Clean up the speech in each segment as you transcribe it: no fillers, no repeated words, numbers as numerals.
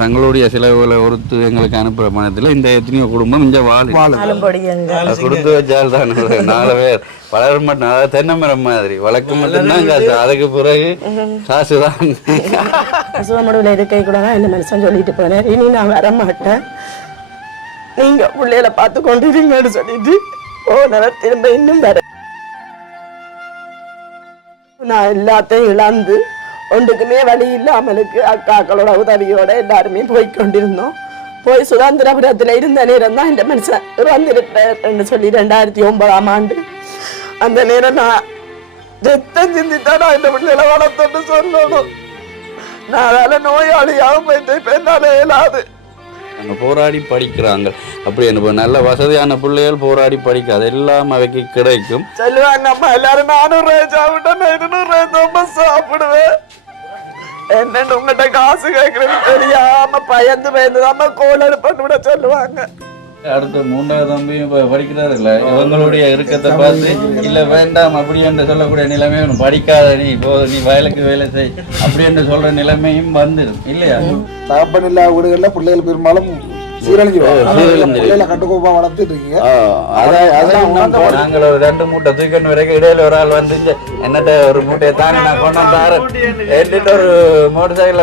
தங்களுடைய செலவுகளை ஒருத்து எங்களுக்கு அனுப்புகிற பணத்தில் இந்த எத்தனையோ குடும்பம் இந்த கொடுத்து வச்சால் தான் 4 பேர் வளர மாட்டோம். அதாவது தென்னை மரம் மாதிரி வளர்க்க மட்டும்தான் காசு, அதுக்கு பிறகு காசு தான். சுகமுடிவில் இருக்கை கூட தான் என்ன மனுஷன் சொல்லிட்டு போனேன், இனி நான் வர மாட்டேன், நீங்க பிள்ளைகளை பார்த்து கொண்டிருங்கன்னு சொல்லிட்டு போனவர் திரும்ப இன்னும் வர. நான் எல்லாத்தையும் இழந்து ஒன்றுக்குமே வழி இல்லாமலுக்கு அக்காக்களோட உதவியோட எல்லாருமே போய்கொண்டிருந்தோம். போய் சுதந்திரபுரத்தில் இருந்த நேரம் தான் இந்த மனுஷன் இறந்துருப்பேன்னு சொல்லி 2009ஆம் ஆண்டு அந்த நேரம் நான் ரத்தம் சிந்தித்தான் நான் இந்த பிள்ளைகளை வளர்த்தோன்னு சொல்லணும். நான் அதனால நோயாளியாக போயிட்டு இப்போ என்னால் இயலாது. அங்கே போராடி படிக்கிறாங்க. அப்படி என்ன நல்ல வசதியான பிள்ளைகள் போராடி படிக்க அதெல்லாம் அவைக்கு கிடைக்கும் சொல்லுவாங்க. அம்மா எல்லாரும் 400 ரூபாய் சாப்பிட்டேன், 200 ரூபாய் தான் சாப்பிடுவேன். என்னன்னு உங்கள்கிட்ட காசு கேட்கறது தெரியாம பயந்துதான் கோல் எடுப்பன்னு விட சொல்லுவாங்க. அடுத்த 3வது தம்பியும் இப்போ படிக்கிறாரு இல்லை, இவங்களுடைய இருக்கத்தை பார்த்து இல்லை வேண்டாம் அப்படி என்று சொல்லக்கூடிய நிலைமையும் படிக்காத நீ வயலுக்கு வேலை செய் அப்படி என்று சொல்ற நிலைமையும் வந்துடும் இல்லையா? தகப்பன் இல்லா வீடுகளில் பிள்ளைகள் பெரும்பாலும் கட்டுக்கோப்பா வளர்த்துட்டு இருக்கீங்க. நாங்கள் ஒரு 2 மூட்டை தூக்கணும் வரைக்கும் இடையில ஒரு ஆள் வந்து என்னட்ட ஒரு மூட்டையை தாண்டி நான் கொண்டாந்து ஒரு மோட்டர் சைக்கிள்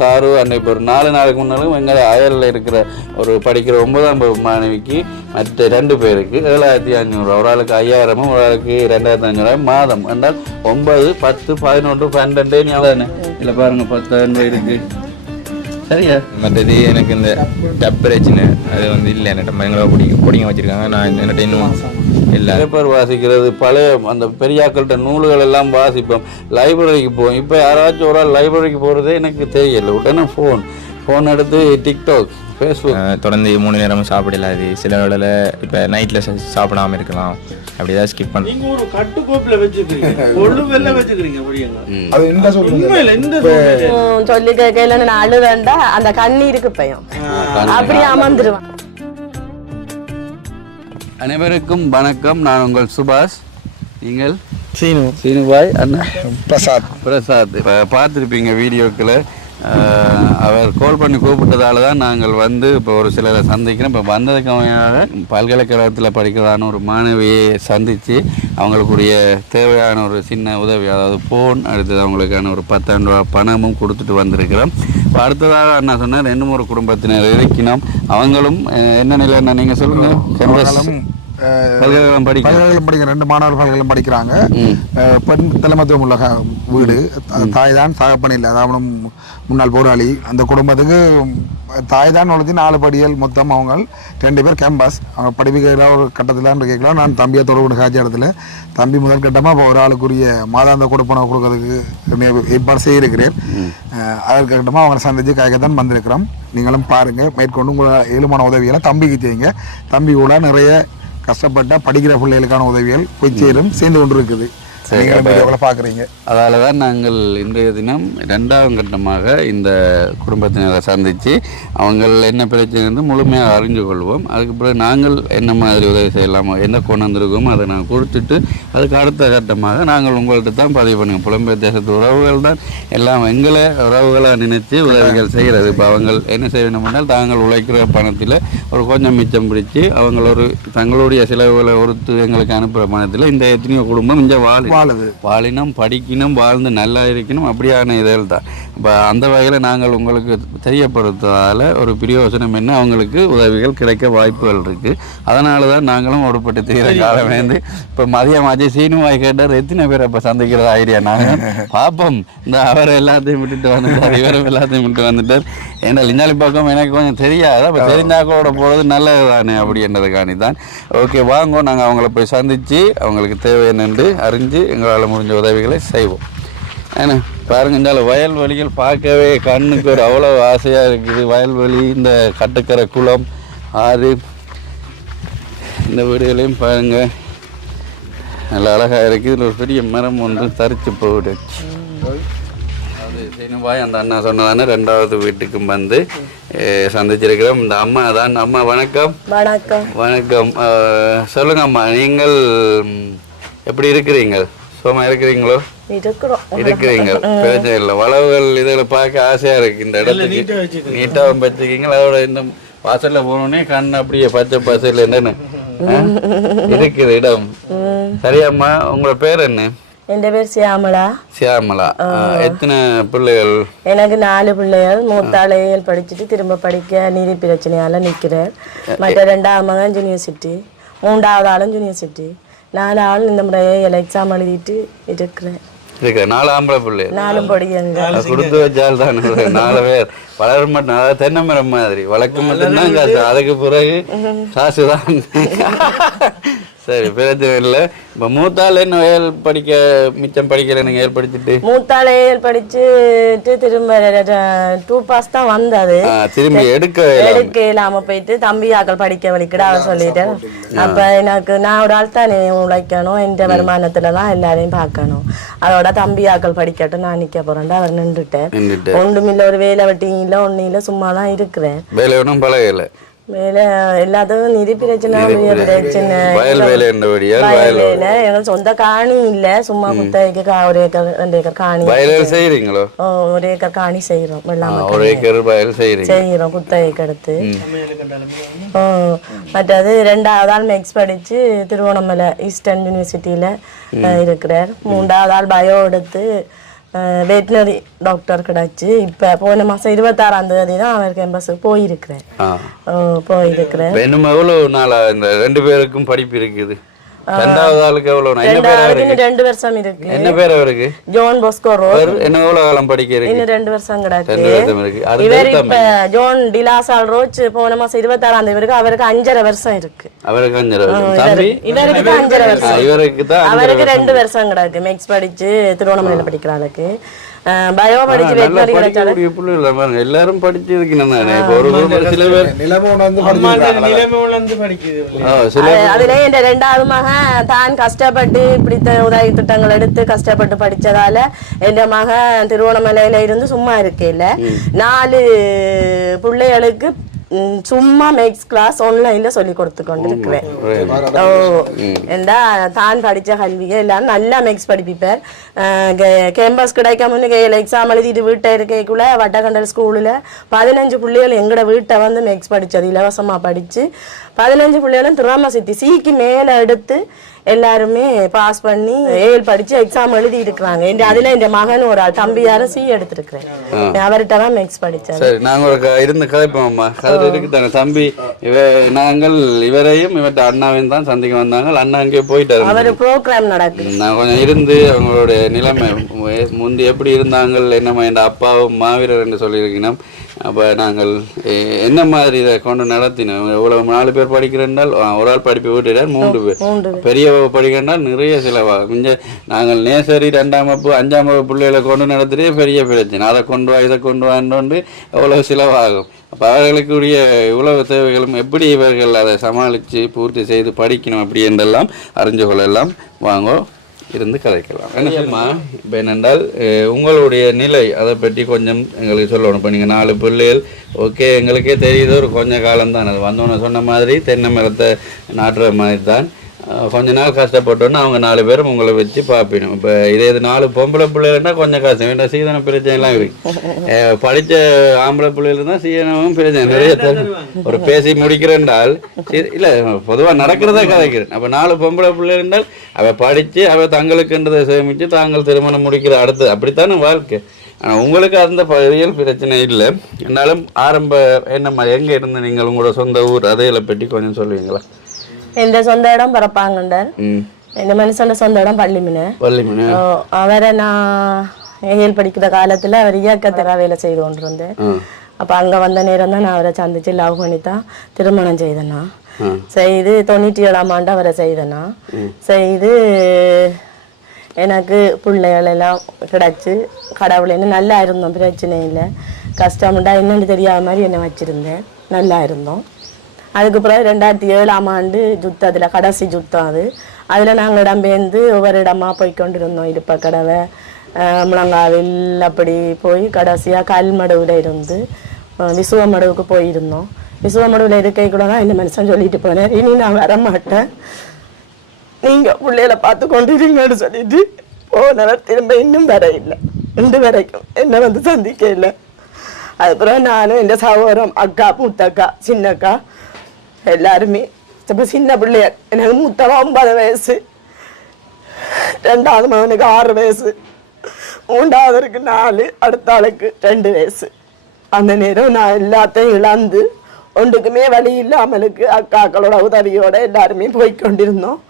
சாரு அன்னைக்கு ஒரு 4 நாளுக்கு முன்னாலும் எங்க அயலில் இருக்கிற ஒரு படிக்கிற 9ஆம் வகுப்பு மாணவிக்கு மற்ற 2 பேருக்கு 7500, ஒரு ஆளுக்கு 5000, ஒரு ஆளுக்கு 2500 மாதம் என்றால் 9, 10, 11, 12 ஞாபகம் இல்லை பாருங்க 10 இருக்கு. சரியா? மற்றது எனக்கு இந்த டப் பிரச்சனை அது வந்து இல்லை, என்கிட்ட மயங்களா பொடிங்க வச்சுருக்காங்க. நான் என்கிட்ட இன்னும் இல்லை. பேப்பர் வாசிக்கிறது பழைய அந்த பெரியாக்கள்கிட்ட நூல்கள் எல்லாம் வாசிப்போம். லைப்ரரிக்கு போவோம். இப்போ யாராச்சும் ஒரு ஆள் லைப்ரரிக்கு போகிறதே எனக்கு தெரியல. உடனே ஃபோன் எடுத்து டிக்டாக், ஃபேஸ்புக் தொடர்ந்து 3 நேரமும் சாப்பிடல. அது சில வேளையில் இப்போ நைட்டில் சாப்பிடாமல் இருக்கலாம், அப்படி ஏதாவது ஸ்கிப் பண்ணி நீங்க ஒரு கட்டுக்கோப்புல வச்சுக்கிறீங்க, ஒழுவெல்ல வச்சுக்கிறீங்க. அது என்ன சொல்லி கேட்கல நான் அழுவேண்டா அந்த கண்ணீருக்கு பயம் அப்படியே அமர்ந்துருவான். அனைவருக்கும் வணக்கம். நான் உங்கள் சுபாஷ். நீங்கள் சீனுபாய் அண்ணா பிரசாத். பார்த்துருப்பீங்க வீடியோக்களை. அவர் கால் பண்ணி கூப்பிட்டதால தான் நாங்கள் வந்து இப்போ ஒரு சிலரை சந்திக்கிறோம். இப்போ வந்ததுக்காக பல்கலைக்கழகத்தில் படிக்கிறதான ஒரு மாணவியை சந்தித்து அவங்களுக்குரிய தேவையான ஒரு சின்ன உதவி, அதாவது ஃபோன், அடுத்தது அவங்களுக்கான ஒரு 10,000 ரூபா பணமும் கொடுத்துட்டு வந்திருக்கிறோம். இப்போ அடுத்ததாக என்ன சொன்னார், 2 பெருக்குடும்பத்தினர் இருக்கணும். அவங்களும் என்ன நிலை என்ன நீங்கள் சொல்லுங்கள். பல்கலைக்கழகம் படிக்கிற 2 மாணவர்களும் படிக்கிறாங்க. பெண் தலைமத்துவம் உள்ள வீடு. தாய் தான் தகப்பன் இல்லை, அதாவது முன்னாள் போராளி. அந்த குடும்பத்துக்கு தாய் தான் உழைச்சி 4 படிகள் மொத்தம். அவங்க 2 பேர் கேம்பஸ். அவங்க படிப்புக்கிற ஒரு கட்டத்தில் கேட்கலாம். நான் தம்பியை தொடர்பு காட்சி இடத்துல தம்பி முதல் கட்டமாக இப்போ ஒரு ஆளுக்குரிய மாதாந்த கொடுப்பனை கொடுக்கறதுக்கு ஏற்பாடு செய்திருக்கிறேன். அதற்கு கட்டமாக அவங்களை சந்தித்து காய்க்கத்தான் வந்திருக்கிறோம். நீங்களும் பாருங்கள், மேற்கொண்டு உங்களை ஏழுமான உதவிகளை தம்பிக்கு செய்யுங்க. தம்பி கூட நிறைய கஷ்டப்பட்ட படிக்கிற பிள்ளைகளுக்கான உதவிகள் போய் சேரும் சேர்ந்து கொண்டு இருக்குது. பார்க்குறீங்க. அதால தான் நாங்கள் இன்றைய தினம் 2ஆம் கட்டமாக இந்த குடும்பத்தினரை சந்தித்து அவங்கள் என்ன பிரச்சனை முழுமையாக அறிஞ்சு கொள்வோம். அதுக்கு பிறகு நாங்கள் என்ன மாதிரி உதவி செய்யலாமோ, என்ன கொண்டு வந்திருக்கோமோ அதை நாங்கள் கொடுத்துட்டு அதுக்கு அடுத்த கட்டமாக நாங்கள் உங்கள்கிட்ட தான் பதிவு பண்ணுவோம். புலம்பெயர் தேசத்து உறவுகள் தான் எல்லாம் எங்களை உறவுகளாக நினைத்து உதவிகள் செய்கிறது. இப்போ அவங்க என்ன செய்யணும் என்றால் தாங்கள் உழைக்கிற பணத்தில் ஒரு கொஞ்சம் மிச்சம் பிடிச்சி அவங்க ஒரு தங்களுடைய செலவுகளை ஒருத்து எங்களுக்கு அனுப்புகிற பணத்தில் இந்த எத்தனையோ குடும்பம் இங்கே வாழினம், படிக்கணும், வாழ்ந்து நல்லா இருக்கணும். அப்படியான இதில் தான். இப்போ அந்த வகையில் நாங்கள் உங்களுக்கு தெரியப்படுத்துவதால் ஒரு பிரயோசனம் என்ன, அவங்களுக்கு உதவிகள் கிடைக்க வாய்ப்புகள் இருக்குது. அதனால தான் நாங்களும் ஒடுப்பட்டு தீர காலம் வந்து இப்போ மதியமாச்சு சீனுவாய் கேட்டார் எத்தனை பேர் இப்போ சந்திக்கிற ஐடியா நாங்கள் பார்ப்போம். இந்த அவர் எல்லாத்தையும் விட்டுட்டு வந்துட்டார், இவரும் எல்லாத்தையும் விட்டு வந்துட்டார். ஏன்னா லிஞ்சாலி பக்கம் எனக்கு கொஞ்சம் தெரியாது. அப்போ தெரிஞ்சாக்கோட போகிறது நல்லது தானே அப்படின்றதுக்காண்டி தான். ஓகே வாங்க, நாங்கள் அவங்கள போய் சந்தித்து அவங்களுக்கு தேவை என்னென்று அறிஞ்சு எங்களால் முடிஞ்ச உதவிகளை செய்வோம். ஏன்னா பாருங்க, இந்த வயல்வெளிகள் பார்க்கவே கண்ணுக்கு ஒரு அவ்வளோ ஆசையாக இருக்குது. வயல்வெளி, இந்த கட்டுக்கரை குளம், ஆறு, இந்த வீடுகளையும் பாருங்கள் நல்லா அழகாக இருக்குது. இதில் ஒரு பெரிய மரம் ஒன்று தரிச்சு போயிடுச்சு. அது சீனுபாய் அந்த அண்ணா சொன்னதானே 2வது வீட்டுக்கும் வந்து சந்திச்சிருக்கிறோம். இந்த அம்மா தான். அம்மா வணக்கம். வணக்கம். வணக்கம். சொல்லுங்க அம்மா, நீங்கள் எப்படி இருக்கிறீங்க? சுகமாக இருக்கிறீங்களோ? இருக்கிறீங்க பிரச்சனை இல்லை. வளவுகள் இதில் பார்க்க ஆசையா இருக்கு. இந்த இடத்துக்கு நீட்டாகவும் வச்சுக்கிங்க. அதோட இந்த வாசல்ல போனோடனே கண் அப்படியே பச்சை பசையில் என்னன்னு இருக்குது இடம். சரியாம்மா, உங்களோட பேர் என்ன? என் பேர் சியாமலா. சியாமலா. எத்தனை பிள்ளைகள்? எனக்கு 4 பிள்ளைகள். மூத்தாள் ஏஎல் படிச்சுட்டு திரும்ப படிக்க நிதி பிரச்சனையால நிற்கிறார். மற்ற 2ஆவது மகன் யூனிவர்சிட்டி, 3ஆவது ஆளும் யூனிவர்சிட்டி, 4 ஆள் இந்த முறை ஏஎல் எக்ஸாம் எழுதிட்டு இருக்கிறேன். 4 ஆம்பளை பிள்ளை, 4 பொடியங்க. கொடுத்து வச்சால் தான் 4 பேர் வளர மாட்டோம். அதாவது தென்னை மரம் மாதிரி வளர்க்க மட்டும்தான் காசு, அதுக்கு பிறகு காசு தான். சரி, பிரச்சனை இல்லை. இப்போ மூத்தாள் என்ன ஏஎல் படிக்க மிச்சம் படிக்கல, நீங்கள் ஏஎல் படிச்சுட்டு? மூத்தாள் ஏஎல் படிச்சுட்டு திரும்ப 2 பாஸ் தான் வந்தது. திரும்பி எடுக்க இல்லாம போயிட்டு தம்பி ஆக்கள் படிக்க வலிக்கிட அவர் சொல்லிட்டேன். அப்ப எனக்கு நான் ஒரு ஆள் தானே உழைக்கணும், எந்த வருமானத்துல தான் எல்லாரையும் பார்க்கணும். அதோட தம்பி ஆக்கள் படிக்கட்டும், நான் நிக்க போறேன்டா அவர் நின்றுட்டேன். ஒன்றுமில்ல, ஒரு வேலை வெட்டியும் இல்லை, ஒன்றும் இல்லை, சும்மா தான் இருக்கிறேன். வேலை ஒன்றும் பழகலை. வேலை எல்லாத்துக்கும் நிதி பிரச்சனை, பிரச்சனை. வேலை எங்களுக்கு சொந்த காணி இல்ல, சும்மா குத்தகைக்கு 1 ஏக்கர் 2 ஏக்கர் காணி செய்யறீங்களோ? 1 ஏக்கர் காணி செய்யறோம். செய்யறோம் குத்தகைக்கு எடுத்து. மற்றது 2ஆவது ஆள் மேக்ஸ் படிச்சு திருவண்ணாமலை ஈஸ்டர்ன் யூனிவர்சிட்டியில இருக்கிறார். 3ஆவது ஆள் பயோ எடுத்து வெட்டினரி டாக்டர் கிடைச்சு இப்போ போன மாதம் 26ஆம் தேதி தான் அவர் கேம்பஸுக்கு போயிருக்கிறேன். எவ்வளோ நாளா இந்த 2 பேருக்கும் படிப்பு இருக்குது? 2ஆவது ஆளுக்கு எவ்வளவு? 2 வருஷம் இருக்கு. என்ன பேர் அவருக்கு? John Bosco road. என்ன எவ்வளவு காலம் படிக்கிறது? இன்னும் 2 வருஷம் கிடக்கு. இவர் இப்ப ஜோன் டிலாசால் ரோச் போன மாசம் 26ஆம் தேதி இருக்கு. அவருக்கு 5.5 வருஷம் இருக்கு. அவருக்கு 5.5 வருஷம். இவருக்கு தான் 5.5 வருஷம். அவருக்கு 2 வருஷம் கிடக்கு. மேக்ஸ் படிச்சு திருவண்ணாமலையில படிக்கிற ஆளுக்கு. பயோ படிச்சு வெட்டனரி கிடைச்சாலும் எல்லாரும் படிச்சு இருக்கணும். சில பேர் அதுல இந்த 2ஆவது மகன் தான் கஷ்டப்பட்டு இப்படி உதவி திட்டங்கள் எடுத்து கஷ்டப்பட்டு படிச்சதால என் மகன் திருவண்ணாமலையில இருந்து சும்மா இருக்கையில 4 பிள்ளைகளுக்கு சும்மா மேக்ஸ் கிளாஸ் ஆன்லைன்ல சொல்லி கொடுத்து கொண்டு இருக்கிறேன். தான் படிச்ச கல்வியை எல்லாரும் நல்லா மேக்ஸ் படிப்பிப்பார். கேம்பஸ் கிடைக்க முன்னே எக்ஸாம் எழுதிட்டு வீட்டை இருக்கைக்குள்ள வட்டக்கண்டல் ஸ்கூலில் 15 பிள்ளைகள் எங்கட வீட்டை வந்து மேக்ஸ் படித்தது இலவசமா படிச்சு 15 பிள்ளைகளும் திராம சித்தி சிக்கு மேலே எடுத்து எல்லாருமே பாஸ் பண்ணி ஏஎல் படிச்சு எக்ஸாம் எழுதி இருக்கிறாங்க. அதுல இந்த மகன் ஒரு ஆள் தம்பியாரும் சி எடுத்திருக்கிறேன். அவர்கிட்ட தான் மேக்ஸ் படிச்சேன். சரி, நாங்க ஒரு இருந்து கதைப்போம்மா. கதை இருக்குதாங்க தம்பி. நாங்கள் இவரையும் இவர்கிட்ட அண்ணாவையும் தான் சந்திக்க வந்தாங்க. அண்ணா அங்கே போயிட்டாரு. அவர் ப்ரோக்ராம் நடக்குது. நான் கொஞ்சம் இருந்து அவங்களுடைய நிலைமை முந்தி எப்படி இருந்தாங்க, என்னம்மா என் அப்பாவும் மாவீரர் என்று சொல்லியிருக்கணும். அப்போ நாங்கள் என்ன மாதிரி இதை கொண்டு நடத்தினோம். இவ்வளவு 4 பேர் படிக்கிறேன்னால் ஒரு ஆள் படிப்பு விட்டுட்டார். 3 பேர் பெரிய படிக்கிறேன்னால் நிறைய செலவாகும். இங்கே நாங்கள் நேசரி 2ஆம் வகுப்பு 5ஆம் வகுப்பு பிள்ளைகளை கொண்டு நடத்துறதே பெரிய பிரச்சனை. அதை கொண்டு வா இதை கொண்டு வான்னு எவ்வளவு செலவாகும். அப்போ அவர்களுக்குரிய இவ்வளவு தேவைகளும் எப்படி இவர்கள் அதை சமாளித்து பூர்த்தி செய்து படிக்கணும் அப்படி என்றெல்லாம் அறிஞ்சு கொள்ளலாம். வாங்கோ இருந்து கதைக்கலாம். என்னம்மா இப்போ என்னென்றால் உங்களுடைய நிலை அதை பற்றி கொஞ்சம் எங்களுக்கு சொல்லணும். இப்போ நீங்கள் 4 பிள்ளைகள் ஓகே, எங்களுக்கே தெரியுது ஒரு கொஞ்ச காலம் தான். அது வந்தோன்னு சொன்ன மாதிரி தென்னை மரத்தை நாட்டுற மாதிரி தான். கொஞ்ச நாள் கஷ்டப்பட்டோன்னா அவங்க 4 பேரும் உங்களை வச்சு பார்ப்பிடும். இப்போ இதே 4 பொம்பளை பிள்ளைகள்னா கொஞ்சம் கஷ்டம். வேண்டாம், சீதன பிரச்சனைலாம் இருக்கு. படித்த ஆம்பளை பிள்ளைகள் தான் சீதனமும் பிரச்சனை நிறைய. ஒரு பேசி முடிக்கிறேன்றால் இல்லை, பொதுவாக நடக்கிறதா கதைக்கிறேன். அப்போ 4 பொம்பளை பிள்ளைகள் என்றால் அவள் படித்து அவள் தங்களுக்குன்றதை சேமித்து தாங்கள் திருமணம் முடிக்கிற அடுத்து அப்படித்தானே வாழ்க்கை. ஆனால் உங்களுக்கு அந்த பகுதியில் பிரச்சனை இல்லை. என்னாலும் ஆரம்ப என்னம்மா எங்கே இருந்து நீங்கள் உங்களோட சொந்த ஊர் அதையில பற்றி கொஞ்சம் சொல்லுவீங்களா? எந்த சொந்த இடம் பரப்பாங்கண்டார். என் மனுஷன் சொந்த இடம் பள்ளிமீன். அவரை நான் ஏஎல் படிக்கிற காலத்துல அவர் இயக்கத்தரா வேலை செய்து கொண்டு இருந்தேன். அப்ப அங்க வந்த நேரம் தான் நான் அவரை சந்திச்சு லவ் பண்ணித்தான் திருமணம் செய்தேனா. செய்து 97ஆம் ஆண்டு அவரை செய்தேனா. செய்து எனக்கு பிள்ளைகள் எல்லாம் கிடைச்சு கடவுளேன்னு நல்லா இருந்தோம். பிரச்சனை இல்லை. கஷ்டம்டா என்னன்னு தெரியாத மாதிரி என்னை வச்சிருந்தேன். நல்லா இருந்தோம். அதுக்கு பிறகு 2007ஆம் ஆண்டு யுத்தத்தில் கடைசி யுத்தம் அது. அதில் நாங்கள் இடம்பெயர்ந்து ஒவ்வொரு இடமா போய்கொண்டிருந்தோம். இடுப்ப கடவை, முழங்காவில் அப்படி போய் கடைசியாக கல்மடுவில் இருந்து விசுவமடுவுக்கு போயிருந்தோம். விசுவமடுவில் இருக்கை கூட தான் இந்த மனுஷன் சொல்லிட்டு போனேன், இனி நான் வரமாட்டேன், நீங்கள் பிள்ளைகளை பார்த்து கொண்டிருங்கன்னு சொல்லிட்டு போனவர் திரும்ப இன்னும் வர இல்லை, இன்று வரைக்கும் என்ன வந்து சந்திக்க இல்லை. அதுக்கப்புறம் நானும் என் சகோதரம், அக்கா, மூத்தக்கா, சின்னக்கா எல்லாருமே இப்போ சின்ன பிள்ளையர். எனக்கு மூத்தவா 9 வயசு, 2வது மகனுக்கு 6 வயசு, 3வதுக்கு 4, அடுத்த ஆளுக்கு 2 வயசு. அந்த நேரம் நான் எல்லாத்தையும் இழந்து ஒன்றுக்குமே வழி இல்லாமலுக்கு அக்காக்களோட உதவியோட எல்லாருமே போய்கொண்டிருந்தோம்.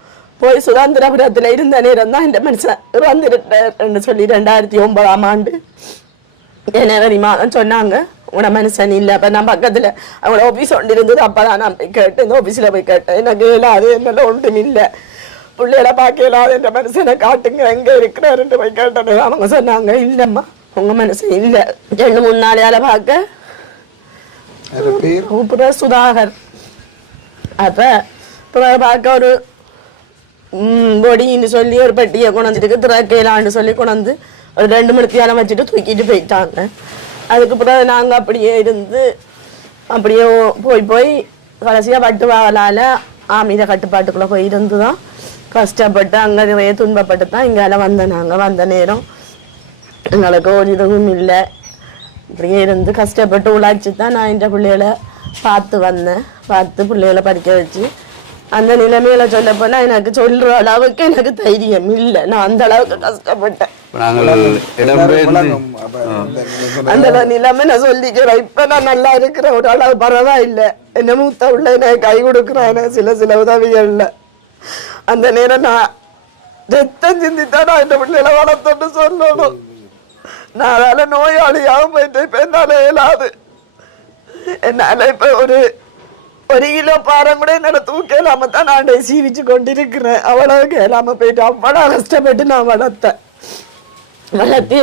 போய் சுதந்திரபுரத்தில் இருந்த நேரம் தான் இந்த மனுஷன் இறந்துருன்னு சொல்லி 2009ஆம் ஆண்டு ஜனவரி மாதம் சொன்னாங்க, உன மனுஷன் இல்லை. அப்போ நான் பக்கத்தில் அவங்களோட ஆஃபீஸ் ஒன்று இருந்தது. அப்போ தான் நான் போய் கேட்டேன், இந்த ஆஃபீஸில் போய் கேட்டேன். எனக்கு இல்லாது என்னால ஒன்றும் இல்லை, பிள்ளைகளை பார்க்க இல்லாத இந்த மனுஷனை காட்டுங்க எங்கே இருக்கிறாருன்ட்டு போய் கேட்டேன். அவங்க சொன்னாங்க, இல்லைம்மா உங்கள் மனுஷன் இல்லை, 2-3 நாளையால பார்க்க சுதாகர். அப்போ பார்க்க ஒரு பொடின்னு சொல்லி ஒரு பெட்டியை கொண்டாந்துட்டு திறக்கையிலான்னு சொல்லி கொண்டாந்து ஒரு 2 மணித்தியாலம் வச்சுட்டு தூக்கிட்டு போயிட்டாங்க. அதுக்கு பிறகு நாங்கள் அப்படியே இருந்து அப்படியே போய் கடைசியாக பட்டுவாகலால் ஆமீத கட்டுப்பாட்டுக்குள்ளே போய் இருந்து தான் கஷ்டப்பட்டு அங்கே நிறைய துன்பப்பட்டு தான் இங்கால நாங்கள் வந்த நேரம் எங்களுக்கு ஒரு இதுவும் இல்லை. இப்படியே இருந்து கஷ்டப்பட்டு உழைச்சி தான் நான் இந்த பிள்ளைகளை பார்த்து பிள்ளைகளை படிக்க வச்சு அந்த நிலைமையில சொல்ல போனா எனக்கு சொல்ற அளவுக்கு எனக்கு தைரியம் இல்லை. நான் அந்த அளவுக்கு கஷ்டப்பட்டேன். அந்த நிலைமை நான் சொல்லிக்கிறேன். இப்ப நான் நல்லா இருக்கிற ஒரு அளவு பரவாயில்லை. என்ன மூத்த உள்ள எனக்கு கை கொடுக்குறேன் சில உதவிகள்ல. அந்த நேரம் நான் ரத்தம் சிந்தித்தான் நான் இந்த பிள்ளைகளை வளர்த்தோன்னு சொல்லணும். நான் அதனால நோயாளியாகவும் போயிட்டு இப்ப என்னால இயலாது. என்னால இப்ப ஒரு கிலோ பாரம் கூட என்னால தூக்க இல்லாம தான் நான் சீவிச்சு கொண்டிருக்கிறேன். அவ்வளவுக்கு இல்லாம போயிட்டு அவ்வளவு கஷ்டப்பட்டு நான் வளர்த்து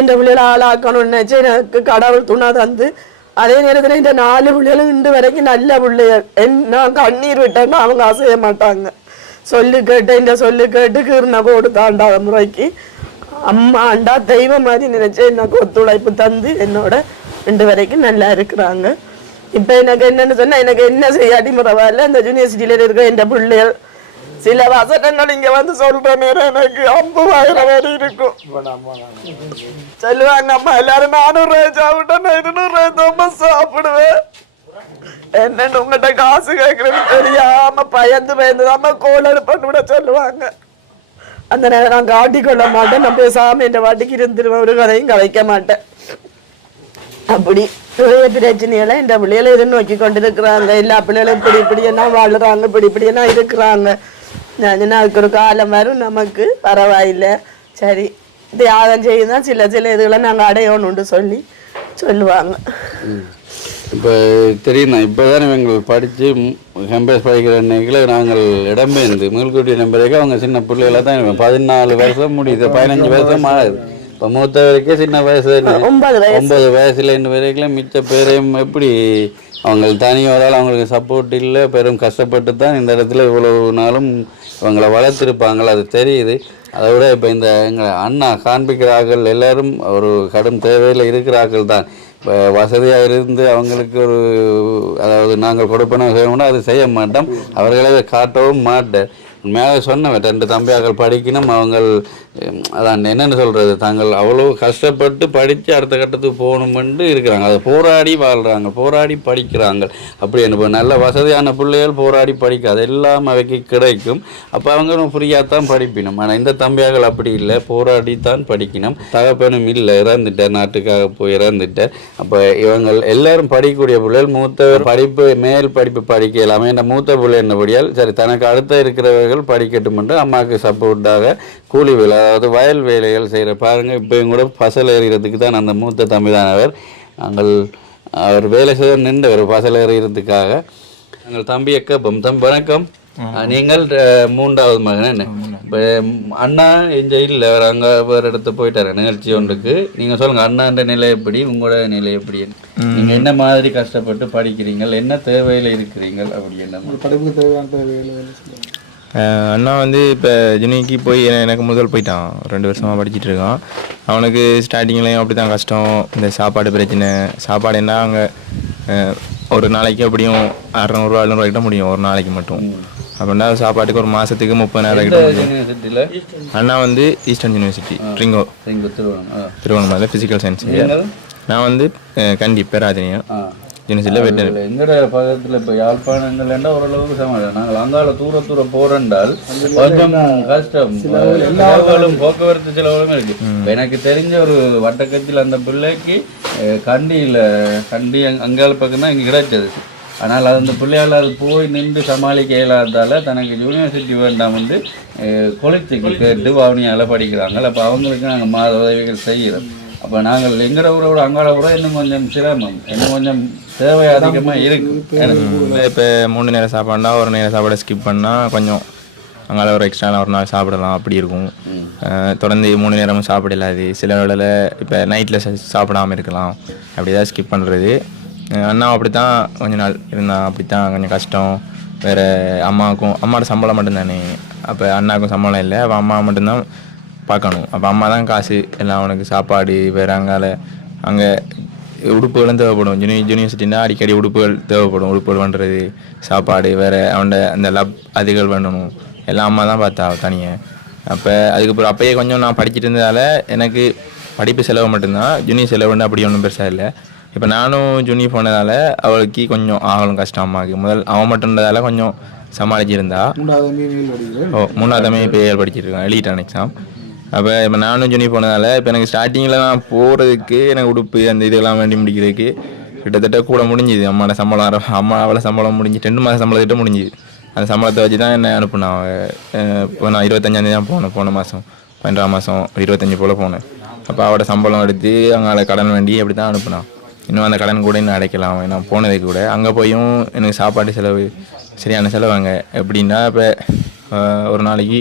இந்த பிள்ளைகளை ஆளாக்கணும்னு நினைச்சு எனக்கு கடவுள் துணை தந்து அதே நேரத்துல இந்த 4 பிள்ளைகளும் இன்று வரைக்கும் நல்ல பிள்ளைகள். நான் கண்ணீர் விட்டேன்னா அவங்க அசைய மாட்டாங்க. சொல்லு கேட்டு கீர்ன கோடு தாண்டாத முறைக்கு அம்மாண்டா தெய்வம் மாதிரி நினைச்சு எனக்கு ஒத்துழைப்பு தந்து என்னோட இன்று வரைக்கும் நல்லா இருக்கிறாங்க. இப்ப எனக்கு என்னன்னு சொன்னா எனக்கு என்ன செய்யாட்டி பரவாயில்ல. இந்த யூனிவர்சிட்டியில இருக்க என் பிள்ளைகள் சில வசனங்கள் இங்க வந்து சொல்ற நேரம் எனக்கு 50,000 வரை இருக்கும். சொல்லுவாங்க அம்மா எல்லாரும் 400 ரூபாய் சாப்பிட்டா நான் 200 ரூபாய் தான் சாப்பிடுவேன். என்னன்னு உங்கள்கிட்ட காசு கேட்கறது தெரியாம பயந்து கோளறு பண்ணி விட சொல்லுவாங்க. அந்த நேரம் நான் காட்டிக்கொள்ள மாட்டேன். நான் பேசாம என் வாட்டிக்கு இருந்துருவேன். ஒரு கதையும் கதைக்க மாட்டேன். அப்படி நிறைய பிரச்சனைகளை இந்த பிள்ளைகளை எதிர்நோக்கி கொண்டிருக்கிறாங்க. எல்லா பிள்ளைகளும் இப்படி என்ன வாழுறாங்க, இப்படி என்ன இருக்கிறாங்க. நான் அதுக்கு ஒரு காலம் வரும், நமக்கு பரவாயில்லை, சரி தியாகம் செய்யுதான் சில இதுகளை நாங்கள் அடையணும்னு சொல்லுவாங்க. இப்போ தெரியுண்ணா, இப்போ தானே எங்கள் படித்து கேம்பஸ் படிக்கிற அன்னைக்கில் நாங்கள் இடம்பெயர்ந்து மேல்கூட்டி நம்பருக்கு அவங்க சின்ன பிள்ளைகளை தான் 14 வருஷம் முடியுது, 15 வருஷம் ஆகுது. இப்போ மூத்த வரைக்கும் சின்ன வயசு 9 வயசுல இன்னும் வரைக்கும் மிச்ச பேரையும் எப்படி அவங்க தனியோரால் அவங்களுக்கு சப்போர்ட் இல்லை, பெரும் கஷ்டப்பட்டு தான் இந்த இடத்துல இவ்வளவு நாளும் இவங்களை வளர்த்துருப்பாங்களா அது தெரியுது. அதை விட இப்போ இந்த எங்கள் அண்ணா காண்பிக்கிறார்கள் எல்லாரும் ஒரு கடும் தேவையில் இருக்கிறார்கள் தான். இப்போ வசதியாக இருந்து அவங்களுக்கு ஒரு அதாவது நாங்கள் கொடுப்பன செய்யணும்னா அது செய்ய மாட்டோம், அவர்களே காட்டவும் மாட்டேன். மேலே சொன்னவன் 2 தம்பியாக்கள் படிக்கணும், அவங்கள் அதான் என்னென்னு சொல்கிறது, தாங்கள் அவ்வளோ கஷ்டப்பட்டு படித்து அடுத்த கட்டத்துக்கு போகணுமென்று இருக்கிறாங்க. அதை போராடி வாழ்கிறாங்க, போராடி படிக்கிறாங்க. அப்படி என்ன நல்ல வசதியான பிள்ளைகள் போராடி படிக்க அது எல்லாம் அவைக்கு கிடைக்கும். அப்போ அவங்க ஃப்ரீயாக தான் படிப்பினும். ஆனால் இந்த தம்பியாக்கள் அப்படி இல்லை, போராடி தான் படிக்கணும். தகப்பனும் இல்லை, இறந்துட்டார், நாட்டுக்காக போய் இறந்துட்டார். அப்போ இவங்க எல்லாரும் படிக்கக்கூடிய பிள்ளைகள். மூத்தவர் படிப்பு மேல் படிப்பு படிக்க இல்லாமல் இந்த மூத்த பிள்ளை என்னபடியால் சரி தனக்கு அடுத்த இருக்கிறவர்கள் படிக்கட்டும் என்று அம்மாவுக்கு சப்போர்ட்டாக கூலி வேலை அதாவது வயல் வேலைகள் செய்கிற பாருங்கள். இப்போயும் கூட பசல் ஏறுகிறதுக்கு தான் அந்த மூத்த தம்பி தான் அவர் வேலை செய்ய நின்றவர் பசல் ஏறுகிறதுக்காக. எங்கள் தம்பி கேட்போம். தம்பி வணக்கம், நீங்கள் 3வது மகன் என்ன? இப்போ அண்ணா எந்த இல்லை, அவர் அங்கே வேறு இடத்த போயிட்டார் நிகழ்ச்சி ஒன்றுக்கு. நீங்கள் சொல்லுங்கள் அண்ணான்ற நிலை எப்படி, உங்களோட நிலை எப்படி, நீங்கள் என்ன மாதிரி கஷ்டப்பட்டு படிக்கிறீங்க, என்ன தேவையில் இருக்கிறீங்க, அப்படி என்ன படிப்புக்கு தேவையான தேவைகள்? அண்ணா வந்து இப்போ ஜுனிக்கு போய் எனக்கு முதல் போயிட்டான், 2 வருஷமாக படிச்சுட்டு இருக்கான். அவனுக்கு ஸ்டார்டிங்லேயும் அப்படி தான் கஷ்டம். இந்த சாப்பாடு பிரச்சனை, சாப்பாடு என்ன அங்கே ஒரு நாளைக்கு எப்படியும் 600-700 கிட்ட முடியும் ஒரு நாளைக்கு மட்டும். அப்படின்னா சாப்பாட்டுக்கு ஒரு மாதத்துக்கு 30,000 கிட்ட வரும். யூனிவர்சிட்டியில் அண்ணா வந்து eastern university Trinco Tiruvannamalai physical science. நான் வந்து கண்டி பேராதனியம் யூனிவர்சிட்டியில் வெட்டினரி. எங்கட பக்கத்தில் இப்போ யாழ்ப்பாணங்கள்னா ஓரளவுக்கு சமாளிக்கும். நாங்கள் அங்கால தூர போறேன்றால் கொஞ்சம் கஷ்டம். செலவுகளும் போக்குவரத்து செலவுகளும் இருக்கு. எனக்கு தெரிஞ்ச ஒரு வட்டக்கத்தில் அந்த பிள்ளைக்கு கண்டி அங்கால பக்கம் தான் இங்கே கிடைச்சது. ஆனால் அது அந்த பிள்ளையால் போய் நின்று சமாளிக்க இயலாததால் தனக்கு யூனிவர்சிட்டி வேண்டாம் வந்து கொளுத்துக்கு கேட்டு வவுனியால் படிக்கிறாங்க. அப்போ அவங்களுக்கு நாங்கள் மாத உதவிகள் செய்கிறோம். அப்போ நாங்கள் எங்கட ஊரோட அங்காள ஊரை இன்னும் கொஞ்சம் சிரமம், இன்னும் கொஞ்சம் தேவை அதிகமாக இருக்குது. இப்போ 3 நேரம் சாப்பாடுனா ஒரு நேரம் சாப்பாடை ஸ்கிப் பண்ணால் கொஞ்சம் அங்கால ஒரு எக்ஸ்ட்ரா ஒரு நாள் சாப்பிடலாம் அப்படி இருக்கும். தொடர்ந்து 3 நேரமும் சாப்பிடலாது. சில வேளையில் இப்போ நைட்டில் சாப்பிடாமல் இருக்கலாம். அப்படி தான் ஸ்கிப் பண்ணுறது. அண்ணா அப்படி தான் கொஞ்ச நாள் இருந்தான். அப்படி தான் கொஞ்சம் கஷ்டம். வேறு அம்மாவோட சம்பளம் மட்டும்தானே. அப்போ அண்ணாவுக்கும் சம்பளம் இல்லை. அப்போ அம்மா மட்டும்தான் பார்க்கணும். அப்போ அம்மா தான் காசு எல்லாம் அவனுக்கு சாப்பாடு. வேறு அங்கே உடுப்புகளும் தேவைப்படும். யூனிவர்சிட்டின்னா அடிக்கடி உடுப்புகள் தேவைப்படும். உடுப்புகள் பண்ணுறது, சாப்பாடு, வேறு அவனோட அந்த அதுகள் பண்ணணும் எல்லாம் அம்மா தான் பார்த்தா தனியாக. அப்போ அதுக்கப்புறம் அப்போயே கொஞ்சம் நான் படிச்சுட்டு இருந்ததால் எனக்கு படிப்பு செலவு மட்டும்தான். செலவுன்னு அப்படி ஒன்றும் பெருசாக இல்லை. இப்போ நானும் போனதால் அவளுக்கு கொஞ்சம் ஆகலும் கஷ்டம் அம்மாவுக்கு. முதல் அவன் மட்டும்ன்றதால கொஞ்சம் சமாளிச்சிருந்தா. 3வது இப்போ படிச்சுட்டு இருக்கேன், எலிட்டான் எக்ஸாம். அப்போ இப்போ நானும் போனதால் இப்போ எனக்கு ஸ்டார்டிங்கில் நான் போகிறதுக்கு எனக்கு உடுப்பு அந்த இதெல்லாம் வேண்டி முடிக்கிறதுக்கு கிட்டத்தட்ட கூட முடிஞ்சுது. அம்மாவோட சம்பளம் முடிஞ்சு 2 மாதம் சம்பளத்திட்ட முடிஞ்சுது. அந்த சம்பளத்தை வச்சு தான் என்ன அனுப்புனான். இப்போ நான் 25ஆந்தேதி தான் போன மாதம் 12ஆம் மாதம் 25 போல் போனேன். அப்போ அவட சம்பளம் எடுத்து அங்கே கடன் வேண்டி அப்படி தான் அனுப்புனான். இன்னும் அந்த கடன் கூட இன்னும் அடைக்கலாம். நான் போனதுக்கு கூட அங்கே போயும் எனக்கு சாப்பாடு செலவு சரியான செலவு. அங்கே எப்படின்னா இப்போ ஒரு நாளைக்கு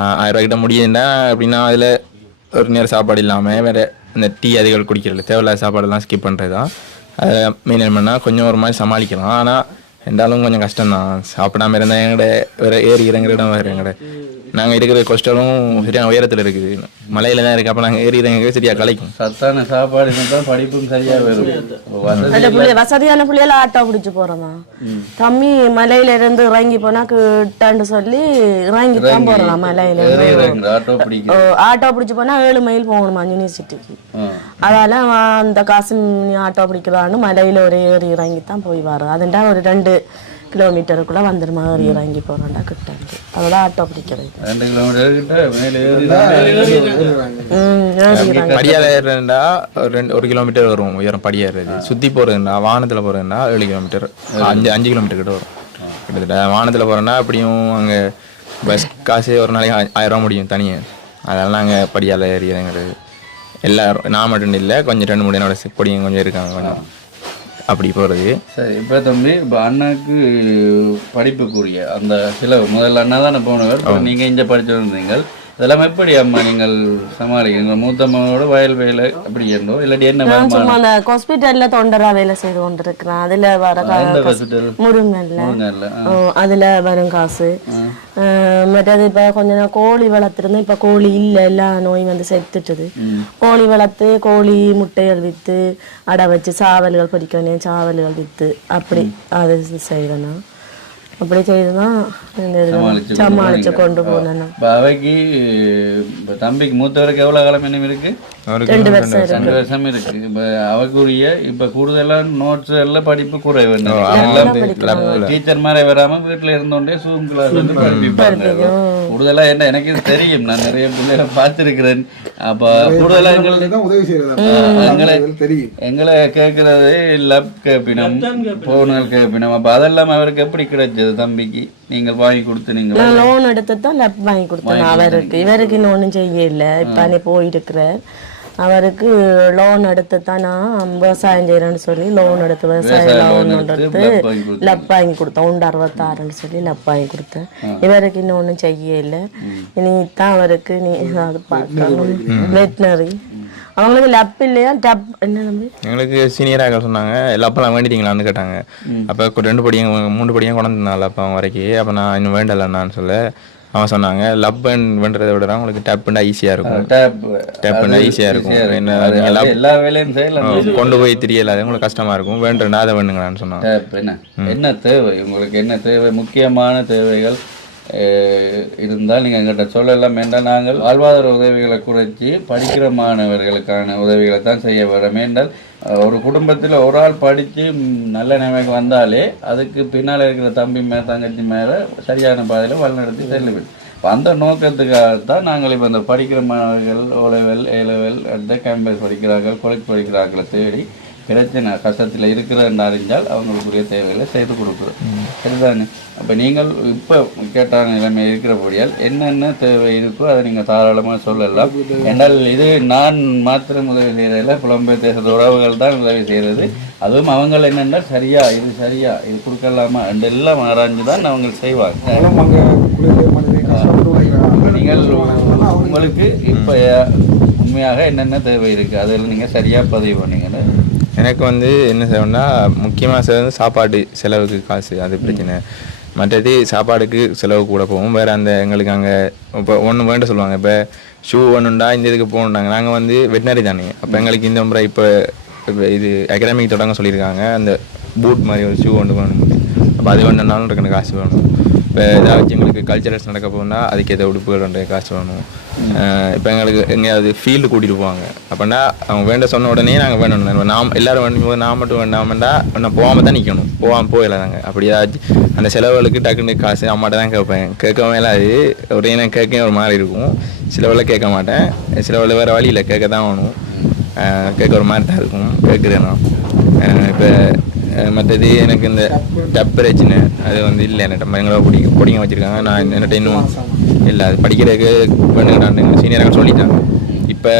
1000 ரூபா கிட்ட முடியுதுன்னா அப்படின்னா அதில் ஒரு நேரம் சாப்பாடு இல்லாமல் வேறு இந்த டீ அதிகள் குடிக்கிறது, தேவையில்லாத சாப்பாடெல்லாம் ஸ்கிப் பண்ணுறது தான். அதை மெயின்டைன் பண்ணால் கொஞ்சம் ஒரு மாதிரி சமாளிக்கலாம். ஆனால் ரெண்டாலும் கொஞ்சம் கஷ்டம்தான். சாப்பிடாம இருந்தால் எங்கள்கிட்ட வேறு ஏறி இறங்குற இடம் வேறு. நாங்கள் இருக்கிற கொஸ்டலும் சரியாக உயரத்தில் இருக்குது, மலையில தான் இருக்குது. அப்போ நாங்கள் ஏறி இறங்க சரியாக கலைக்கும். சத்தான சாப்பாடு இருந்தால் படிப்பும் சரியாக வரும். வசதியான பிள்ளைகளை ஆட்டோ பிடிச்சி போகிறோமா. தம்பி மலையில இருந்து இறங்கி போனால் கிட்டான்னு சொல்லி இறங்கி தான் போகிறோம். மலையில ஆட்டோ பிடிச்சி போனால் 7 மைல் போகணுமா யூனிவர்சிட்டிக்கு. அதால அந்த காசு ஆட்டோ பிடிக்கிறான்னு மலையில ஒரே ஏறி இறங்கி தான் போய் வரோம். அதுண்டா ஒரு 2 கிலோமீட்டருக்குள்ள வந்துருமா ஏறி இறங்கி போறோம்டா கிட்டாண்டு. அதோட ஆட்டோ பிடிக்கிறது 2 கிலோமீட்டர் கிட்ட மேலே படியால ஏறுறா 1 கிலோமீட்டர் வரும் உயரம். படியேறது சுற்றி போகிறதுனா வானத்தில் போகிறதுனா 7 கிலோமீட்டர் 5 கிலோமீட்டர் கிட்ட வரும் கிட்டத்தட்ட. வானத்தில் போகிறோன்னா அப்படியும் அங்கே பஸ் காசு ஒரு நாளைக்கு 1000 ரூபா முடியும் தனியாக. அதெல்லாம் நாங்கள் படியால் ஏறி இறங்குறது. எல்லாரும் நான் மட்டும் இல்லை, கொஞ்சம் 2-3 என்னோட பொடியும் கொஞ்சம் இருக்காங்க கொஞ்சம் அப்படி போகிறது. சரி, இப்போ தம்பி இப்போ அண்ணாக்கு படிப்புக்குரிய அந்த செலவு முதல்ல அண்ணா தானே போனவர். நீங்கள் இங்கே படிச்சு வந்தீங்கள். இதெல்லாம் எப்படி அம்மா நீங்கள் சமாளிக்கிறீங்க? மூத்தம்மாவோட வயல் வேலை அப்படி இருந்தோம் இல்லாட்டி என்ன? சும்மா அந்த ஹாஸ்பிட்டல்ல தொண்டரா வேலை செய்து கொண்டிருக்கிறேன். அதுல வர முருங்கல்ல அதுல வரும் காசு. மற்றது இப்ப கொஞ்ச நேரம் கோழி வளர்த்துருந்தேன். இப்ப கோழி இல்ல, எல்லா நோய் வந்து செத்துட்டுது. கோழி வளர்த்து கோழி முட்டைகள் வித்து அடை வச்சு சாவல்கள் படிக்கணும், சாவல்கள் வித்து அப்படி அது செய்யறேன்னா. அப்படி செய்துதான் சமாளிச்சு கொண்டு போனேன். அவைக்கு தம்பிக்கு மூத்தவருக்கு எவ்வளவு காலம் என்ன இருக்கு? 2 வருஷம் 2 வருஷம் இருக்கு. இப்ப அவக்குரிய இப்ப கூடுதலா நோட்ஸ் எல்லாம் படிப்பு குறைவு. டீச்சர் மாதிரி வராம வீட்டுல இருந்தோண்டே ஜூம் கிளாஸ் வந்து படிப்பிப்பாங்க. கூடுதலா என்ன எனக்கு இது தெரியும், நான் நிறைய பிள்ளைகளை பார்த்திருக்கிறேன். அப்ப கூடுதலா எங்களை கேட்கறது லேப் கேட்பினம், போனால் கேட்பினம். அப்ப அதெல்லாம் அவருக்கு எப்படி கிடைச்சது தம்பிக்கு? நீங்கள் வாங்கி கொடுத்து நீங்க லோன் எடுத்து தான் லேப் வாங்கி கொடுத்தேன் அவருக்கு. இவருக்கு இன்னும் ஒன்றும் செய்ய இல்லை. இப்போ நீ போயிருக்கிறேன். அவருக்கு லோன் எடுத்து தான் நான் விவசாயம் செய்யறேன்னு சொல்லி லோன் எடுத்து விவசாய லோன் எடுத்து லப் வாங்கி கொடுத்தேன். 166 சொல்லி லப் வாங்கி கொடுத்தேன். இவருக்கு இன்னும் ஒன்றும் செய்ய இல்லை. இனி தான் அவருக்கு நீ அது பார்க்கணும். வெட்டினரி அவங்களுக்கு லப் இல்லையா? டப் என்ன தம்பி? எங்களுக்கு சீனியராக சொன்னாங்க லப்பெல்லாம் வேண்டிட்டீங்களான்னு கேட்டாங்க. அப்போ 2 படியும் 3 படியும் கொண்டு வந்தாங்க லப்பம் வரைக்கும். அப்போ நான் இன்னும் வேண்டலைன்னான்னு சொல்ல அவங்க சொன்னாங்க லப்பன்றதை விட உங்களுக்கு டேப்புண்டா ஈஸியாக இருக்கும். டேப்புண்டா ஈஸியாக இருக்கும். என்ன எல்லா வேலையும் செய்யலாம், கொண்டு போய் தெரியல, உங்களுக்கு கஷ்டமாக இருக்கும். வேண்டும்னா அதை வேணுங்களான்னு சொன்னாங்க. என்ன தேவை உங்களுக்கு, என்ன தேவை, முக்கியமான தேவைகள் இருந்தால் நீங்கள் எங்கிட்ட சொல்லலாம். என்றால் நாங்கள் வாழ்வாதார உதவிகளை குறைச்சி படிக்கிற மாணவர்களுக்கான உதவிகளை தான் செய்ய வரோம். என்றால் ஒரு குடும்பத்தில் ஒரு ஆள் படித்து நல்ல நிலைமைக்கு வந்தாலே அதுக்கு பின்னால் இருக்கிற தம்பி மேலே தங்கச்சி மேலே சரியான பாதையில் வழிநடத்தி செல்லுவேன். அந்த நோக்கத்துக்காகத்தான் நாங்கள் இப்போ இந்த படிக்கிற மாணவர்கள் ஓலெவல் ஏலெவல் அடுத்த கேம்பஸ் படிக்கிறார்கள், காலேஜ் படிக்கிறார்களை தேடி பிரச்சனை கஷ்டத்தில் இருக்கிறன்னு அறிஞ்சால் அவங்களுக்குரிய தேவைகளை செய்து கொடுக்குறோம். சரிதானே? அப்போ நீங்கள் இப்போ கேட்டான நிலைமை இருக்கிறபடியால் என்னென்ன தேவை இருக்கோ அதை நீங்கள் தாராளமாக சொல்லலாம். என்றால் இது நான் மாத்திரம் உதவி செய்கிறதில்ல, புலம்பெயர் தேசத்து உறவுகள் தான் உதவி செய்கிறது. அதுவும் அவங்க என்னென்னா சரியா இது கொடுக்கலாமா எல்லாம் ஆராய்ஞ்சு தான் அவங்க செய்வாங்க. நீங்கள் உங்களுக்கு இப்போ உண்மையாக என்னென்ன தேவை இருக்குது அதில் நீங்கள் சரியாக பதிவு பண்ணீங்கன்னு. எனக்கு என்ன செய்யணும்னா முக்கியமாக வந்து சாப்பாடு செலவுக்கு காசு, அது பிரச்சனை. மற்றது சாப்பாடுக்கு செலவு கூட போகும். வேறு அந்த எங்களுக்கு அங்கே இப்போ ஒன்று வேண்ட சொல்லுவாங்க. இப்போ ஷூ ஒன்றுண்டா இந்த இதுக்கு போகணுண்டாங்க. நாங்கள் வெட்டினரி தானே. அப்போ எங்களுக்கு இந்த முறை இப்போ இது அகாடமிக் தொடங்க சொல்லியிருக்காங்க. அந்த பூட் மாதிரி ஒரு ஷூ ஒன்று வேணும். அப்போ அது வேணுன்னாலும் எனக்கு காசு வேணும். இப்போ ஏதாச்சும் எங்களுக்கு கல்ச்சரல்ஸ் நடக்க போகுன்னா அதுக்கு எதை உடுப்புகள் காசு வேணும். இப்போ எங்களுக்கு எங்கேயாவது ஃபீல்டு கூட்டிகிட்டு போவாங்க. அப்படின்னா அவங்க வேண்ட சொன்ன உடனே நாங்கள் வேணும். நாம் எல்லோரும் வேண்டும் போது நான் மட்டும் வேண்டாமண்டா நான் போகாமல் தான் நிற்கணும். போகல நாங்கள் அப்படி ஏதாச்சும் அந்த செலவுகளுக்கு டக்குன்னு காசு அம்மாட்ட தான் கேட்பேன். கேட்கவும் இல்லாது ஒரே நான் கேட்க ஒரு மாதிரி இருக்கும். சிலவெல்லாம் கேட்க மாட்டேன், சிலவெல்லாம் வேறு வழியில் கேட்க தான் வேணும். கேட்க ஒரு மாதிரி தான் இருக்கும், கேட்குறேன் நான். இப்போ மற்றது எனக்கு இந்த டப் பிரச்சனை அது இல்லை. என்கிட்ட எங்களை பொடிங்க வச்சுருக்காங்க. நான் என்கிட்ட இன்னும் இல்லை, அது படிக்கிறதுக்கு வேணுங்கிறான் சீனியராக சொல்லிட்டாங்க. இப்போ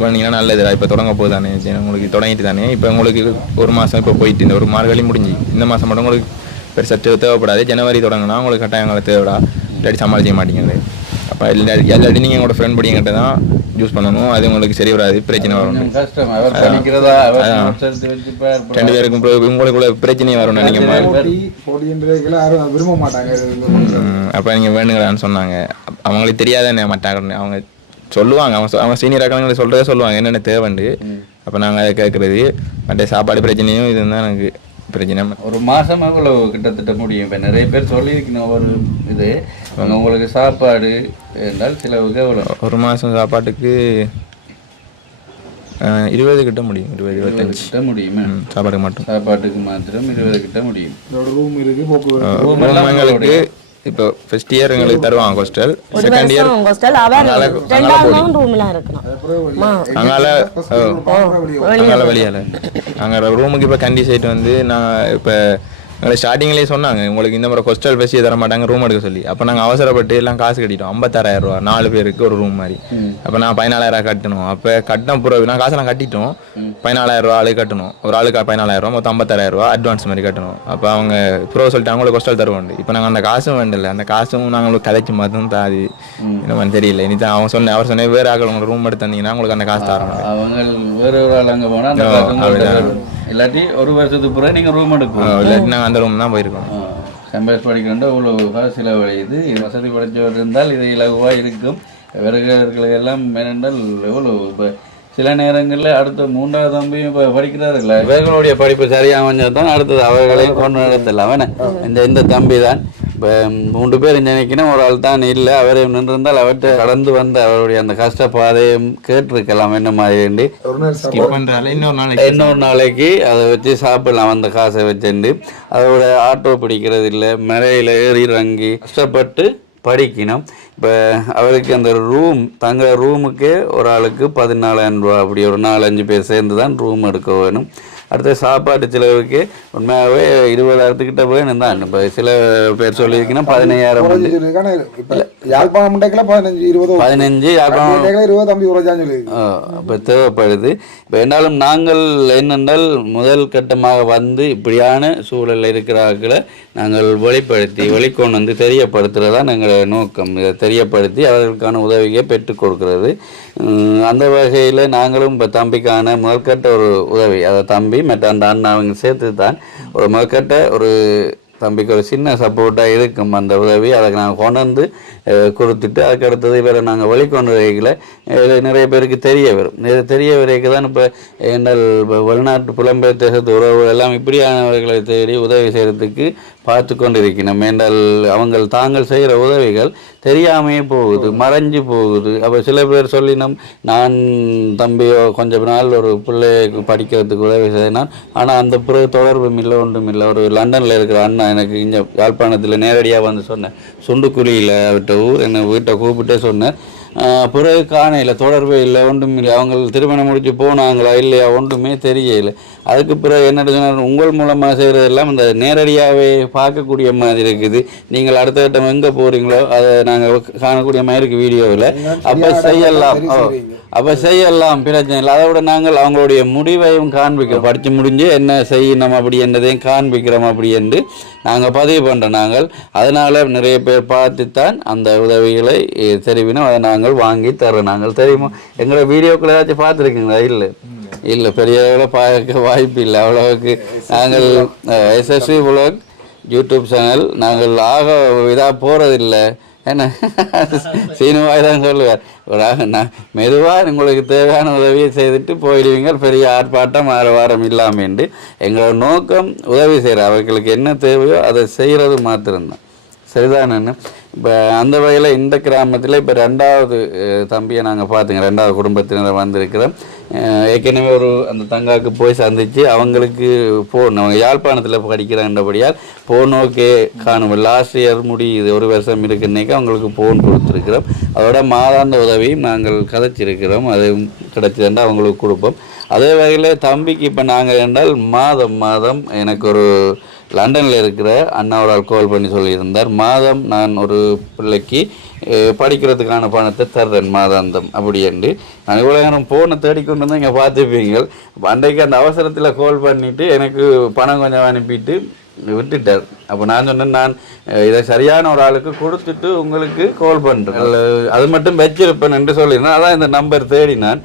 வேணுங்கன்னா நல்லது, இப்போ தொடங்க போகுது தானே, உங்களுக்கு தொடங்கிட்டு தானே. இப்போ உங்களுக்கு ஒரு மாதம் இப்போ போயிட்டு இந்த ஒரு மார்கழி முடிஞ்சு இந்த மாதம் மட்டும் உங்களுக்கு பெருசாக தேவைப்படாது. ஜனவரி தொடங்கினா உங்களுக்கு கட்டாயங்களை தேவைடா, இல்லாட்டி சமாளிக்க மாட்டேங்குது. அப்போ இல்லாட்டி நீங்கள் உங்களோட ஃப்ரெண்ட் படிங்கிட்ட தான் யூஸ் பண்ணணும். அது உங்களுக்கு சரி வராது, பிரச்சனை வரும். ரெண்டு பேருக்கும் உங்களுக்குள்ள பிரச்சனையும் வரும். நீங்கள் விரும்ப மாட்டாங்க. அப்போ நீங்கள் வேணுங்களான்னு சொன்னாங்க. அவங்களுக்கு தெரியாத மாட்டாங்க. அவங்க சொல்லுவாங்க, அவங்க சீனியர் அக்காங்களை சொல்லுவாங்க என்னென்ன தேவைண்டு. அப்போ நாங்கள் அதை கேட்குறது. மற்ற சாப்பாடு பிரச்சனையும் இது தான் எனக்கு பிரச்சனை. ஒரு மாதம் எவ்வளோ கிட்டத்தட்ட முடியும்? இப்போ நிறைய பேர் சொல்லியிருக்கணும் ஒரு இது உங்களுக்கு சாப்பாடு என்றால் செலவுக்கு எவ்வளோ? ஒரு மாதம் சாப்பாட்டுக்கு 20 கிட்ட முடியும். 20-25 கிட்ட முடியுமா? சாப்பாட்டுக்கு மட்டும், சாப்பாட்டுக்கு மாத்திரம் 20 கிட்ட முடியும். ரூம் இருக்குது, எங்களுக்கு இப்போ ஃபர்ஸ்ட் இயர் எங்களுக்கு தருவாங்க ஹாஸ்டல், செகண்ட் இயர் ஹாஸ்டல் அங்கால வெளியால் அங்கே ரூமுக்கு. இப்போ கண்டி சைட் நான் இப்போ எங்களை ஸ்டார்டிங்லேயே சொன்னாங்க உங்களுக்கு இந்த மாதிரி ஹாஸ்டல் ஃபெசிலிட்டி தர மாட்டாங்க ரூம் எடுக்க சொல்லி. அப்போ நாங்கள் அவசரப்பட்டு எல்லாம் காசு கட்டிட்டோம். 56,000 ரூபா 4 பேருக்கு ஒரு ரூம் மாதிரி. அப்போ நான் 14,000 கட்டணும். அப்போ கட்டின பிறகு நான் காசெல்லாம் கட்டிட்டோம். 14,000 ரூபா ஆளுக்கு கட்டணும். ஒரு ஆளுக்கு 14,000 ரூபா, மொத்தம் 56,000 ரூபா அட்வான்ஸ் மாதிரி கட்டணும். அப்போ அவங்க ப்ரோ சொல்லிட்டு அவங்களுக்கு ஹாஸ்டல் தருவாங்க. இப்போ நாங்கள் அந்த காசும் வேண்டல, அந்த காசும் நாங்களுக்கு கதைச்சு மட்டும் தான். அது இந்த மாதிரி தெரியல. இனி தான் அவர் சொன்ன வேறு ஆக்கள் உங்களுக்கு ரூம் எடுத்து தந்தீங்கன்னா உங்களுக்கு அந்த காசு தரணும். அவங்க வேறு ஒரு ஆள் அங்கே போனால் இல்லாட்டி ஒரு வருஷத்துக்கு பிறகு நீங்கள் ரூம் எடுக்கணும். இல்லாட்டி நாங்கள் அந்த ரூம் தான் போயிருக்கோம். கேம்பஸ் படிக்கணும்னா இவ்வளோ காசு செலவழியுது. வசதி படைச்சவர் இருந்தால் இது இலகுவாக இருக்கும். விறகுகளுக்கு எல்லாம் மேனென்றால் எவ்வளோ இப்போ சில நேரங்களில் அடுத்த 3வது தம்பியும் இப்போ படிக்கிறாருல்ல, இவர்களுடைய படிப்பு சரியாக அமைஞ்சால் தான் அடுத்தது அவர்களையும் கொண்டு நடத்தலாம். வேணா இந்த தம்பி தான் இப்போ 3 பேர் நினைக்கணும், ஒரு ஆள் தான் இல்லை. அவரையும் நின்றிருந்தால் அவற்றை கடந்து வந்து அவருடைய அந்த கஷ்டப்பாதையும் கேட்டிருக்கலாம். என்ன மாதிரி இன்னொரு நாளைக்கு அதை வச்சு சாப்பிடலாம். அந்த காசை வச்சுண்டு அதோட ஆட்டோ பிடிக்கிறது இல்லை, மலையில் ஏறி இறங்கி கஷ்டப்பட்டு படிக்கணும். இப்போ அவருக்கு அந்த தங்குற ரூமுக்கே ஒரு ஆளுக்கு 14,000 ரூபா, அப்படி ஒரு 4-5 பேர் சேர்ந்து தான் ரூம் எடுக்க வேணும். அடுத்த சாப்பாட்டு செலவுக்கு உண்மையாகவே 20,000 வேணும் தான். இப்போ சில பேர் சொல்லியிருக்கீங்கன்னா 15,000 யாழ்ப்பாணம் 15 இப்போ தேவைப்படுது. இப்போ என்னாலும் நாங்கள் என்னென்றால் முதல் கட்டமாக வந்து இப்படியான சூழலில் இருக்கிறார்களை நாங்கள் வெளிக்கொண்டு வந்து தெரியப்படுத்துகிறதா எங்களோட நோக்கம். இதை தெரியப்படுத்தி அவர்களுக்கான உதவியை பெற்றுக் கொடுக்கிறது. அந்த வகையில் நாங்களும் இப்போ தம்பிக்கான முதற்கட்ட ஒரு உதவி, அதை தம்பி மற்ற அந்த அண்ணா அவங்க சேர்த்து தான் ஒரு முதற்கட்ட ஒரு தம்பிக்கு ஒரு சின்ன சப்போர்ட்டாக இருக்கும் அந்த உதவி. அதை நாங்கள் கொண்டு வந்து கொடுத்துட்டு அதுக்கு அடுத்தது இவரை நாங்கள் வழிகொண்டு வரைகளை நிறைய பேருக்கு தெரிய வரும். தெரிய வரைக்கும் தான் இப்போ எங்கள் வெளிநாட்டு புலம்பெயர் தேசத்து உறவுகள் எல்லாம் இப்படியானவர்களை தேடி உதவி செய்கிறதுக்கு பார்த்து கொண்டு இருக்கணும். என்றால் அவங்க தாங்கள் செய்கிற உதவிகள் தெரியாமையே போகுது, மறைஞ்சு போகுது. அப்போ சில பேர் சொல்லினோம், நான் தம்பியோ கொஞ்சம் நாள் ஒரு பிள்ளைக்கு படிக்கிறதுக்கு உதவி செய்தினான், ஆனால் அந்த பிறகு தொடர்பும் இல்லை, ஒன்றும் இல்லை. ஒரு லண்டனில் இருக்கிற அண்ணா எனக்கு இங்கே யாழ்ப்பாணத்தில் நேரடியாக வந்து சொன்னேன், சுண்டுக்குழியில் அவர்கிட்ட ஊர் என்னை வீட்டை கூப்பிட்டே சொன்னேன். பிறகு காணையில் தொடர்பே இல்லை, ஒன்றும் இல்லை. அவங்க திருமணம் முடிச்சு போனாங்களா இல்லையா ஒன்றுமே தெரியலை. அதுக்கு பிறகு என்ன சொன்னார், உங்கள் மூலமாக செய்கிறதெல்லாம் இந்த நேரடியாகவே பார்க்கக்கூடிய மாதிரி இருக்குது. நீங்கள் அடுத்த கட்டம் எங்கே போகிறீங்களோ அதை நாங்கள் காணக்கூடிய மாதிரி இருக்குது வீடியோவில். அப்போ செய்யலாம் பிரச்சனை இல்லை. அதை விட நாங்கள் அவங்களுடைய முடிவையும் காண்பிக்கிறோம், படித்து முடிஞ்சு என்ன செய்யணும் அப்படி என்றதையும் காண்பிக்கிறோம் அப்படி என்று நாங்கள் பதிவு பண்ணுறோம். நாங்கள் அதனால் நிறைய பேர் பார்த்துத்தான் அந்த உதவிகளை தெரிவினோம், அதை நாங்கள் வாங்கி தர்றோம். நாங்கள் தெரியுமா எங்களோட வீடியோக்களை ஏதாச்சும் பார்த்துருக்கீங்களா? இல்லை பெரிய பார்க்க வாய்ப்பு இல்லை அவ்வளவுக்கு. நாங்கள் SSV Vlog யூடியூப் சேனல் நாங்கள் இதாக போகிறதில்லை. ஏன்னா சீனுவாய் தான் சொல்லுவார், நான் மெதுவாக உங்களுக்கு தேவையான உதவியை செய்துட்டு போயிடுவீங்க, பெரிய ஆர்ப்பாட்டம் வாரம் இல்லாமேண்டு. எங்களோட நோக்கம் உதவி செய்கிற அவர்களுக்கு என்ன தேவையோ அதை செய்கிறது மாத்திரம்தான். சரிதானு? இப்போ அந்த வகையில் இந்த கிராமத்தில் இப்போ 2வது தம்பியை நாங்கள் பார்த்துங்க, 2வது குடும்பத்தினர் வந்திருக்கிறோம். ஏற்கனவே அந்த தங்காவுக்கு போய் சந்தித்து அவங்களுக்கு ஃபோன், அவங்க யாழ்ப்பாணத்தில் படிக்கிறான்றபடியால் ஃபோன் ஓகே காணும். லாஸ்ட் இயர் முடியுது, 1 வருஷம் இருக்குன்னைக்கு அவங்களுக்கு ஃபோன் கொடுத்துருக்குறோம். அதோட மாதாந்த உதவியும் நாங்கள் கதைச்சிருக்கிறோம், அது கிடச்சிருந்தால் அவங்களுக்கு கொடுப்போம். அதே வகையில் தம்பிக்கு இப்போ நாங்கள் என்றால் மாதம் எனக்கு ஒரு லண்டனில் இருக்கிற அண்ணாவோட கால் பண்ணி சொல்லியிருந்தார், மாதம் நான் ஒரு பிள்ளைக்கு படிக்கிறதுக்கான பணத்தை தர்றேன் மாதாந்தம் அப்படி என்று. நான் இவ்வளோ நேரம் ஃபோனை தேடிக்கொண்டு வந்து இங்கே பார்த்துப்பீங்க. அன்றைக்கு அந்த அவசரத்தில் கால் பண்ணிவிட்டு எனக்கு பணம் கொஞ்சம் அனுப்பிட்டு விட்டுட்டார். அப்போ நான் சொன்னேன், நான் இதை சரியான ஒரு ஆளுக்கு கொடுத்துட்டு உங்களுக்கு கால் பண்ணுறேன், அது மட்டும் வச்சிருப்பேன் என்று சொல்லியிருந்தேன். அதான் இந்த நம்பர் தேடி நான்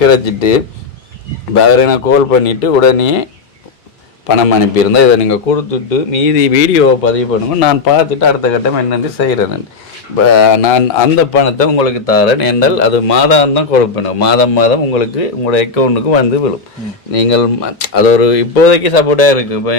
கிடைச்சிட்டு இப்போ அவரை நான் கால் பண்ணிவிட்டு உடனே பணம் அனுப்பியிருந்தால் இதை நீங்கள் கொடுத்துட்டு மீதி வீடியோவை பதிவு பண்ணுங்க, நான் பார்த்துட்டு அடுத்த கட்டம் என்னென்னு செய்கிறேன். இப்போ நான் அந்த பணத்தை உங்களுக்கு தரேன் என்றால் அது மாதம் கொடுப்பேன். மாதம் உங்களுக்கு உங்களோட அக்கௌண்ட்டுக்கு வந்து விடும். நீங்கள் அது ஒரு இப்போதைக்கு சப்போர்ட்டாக இருக்குது. இப்போ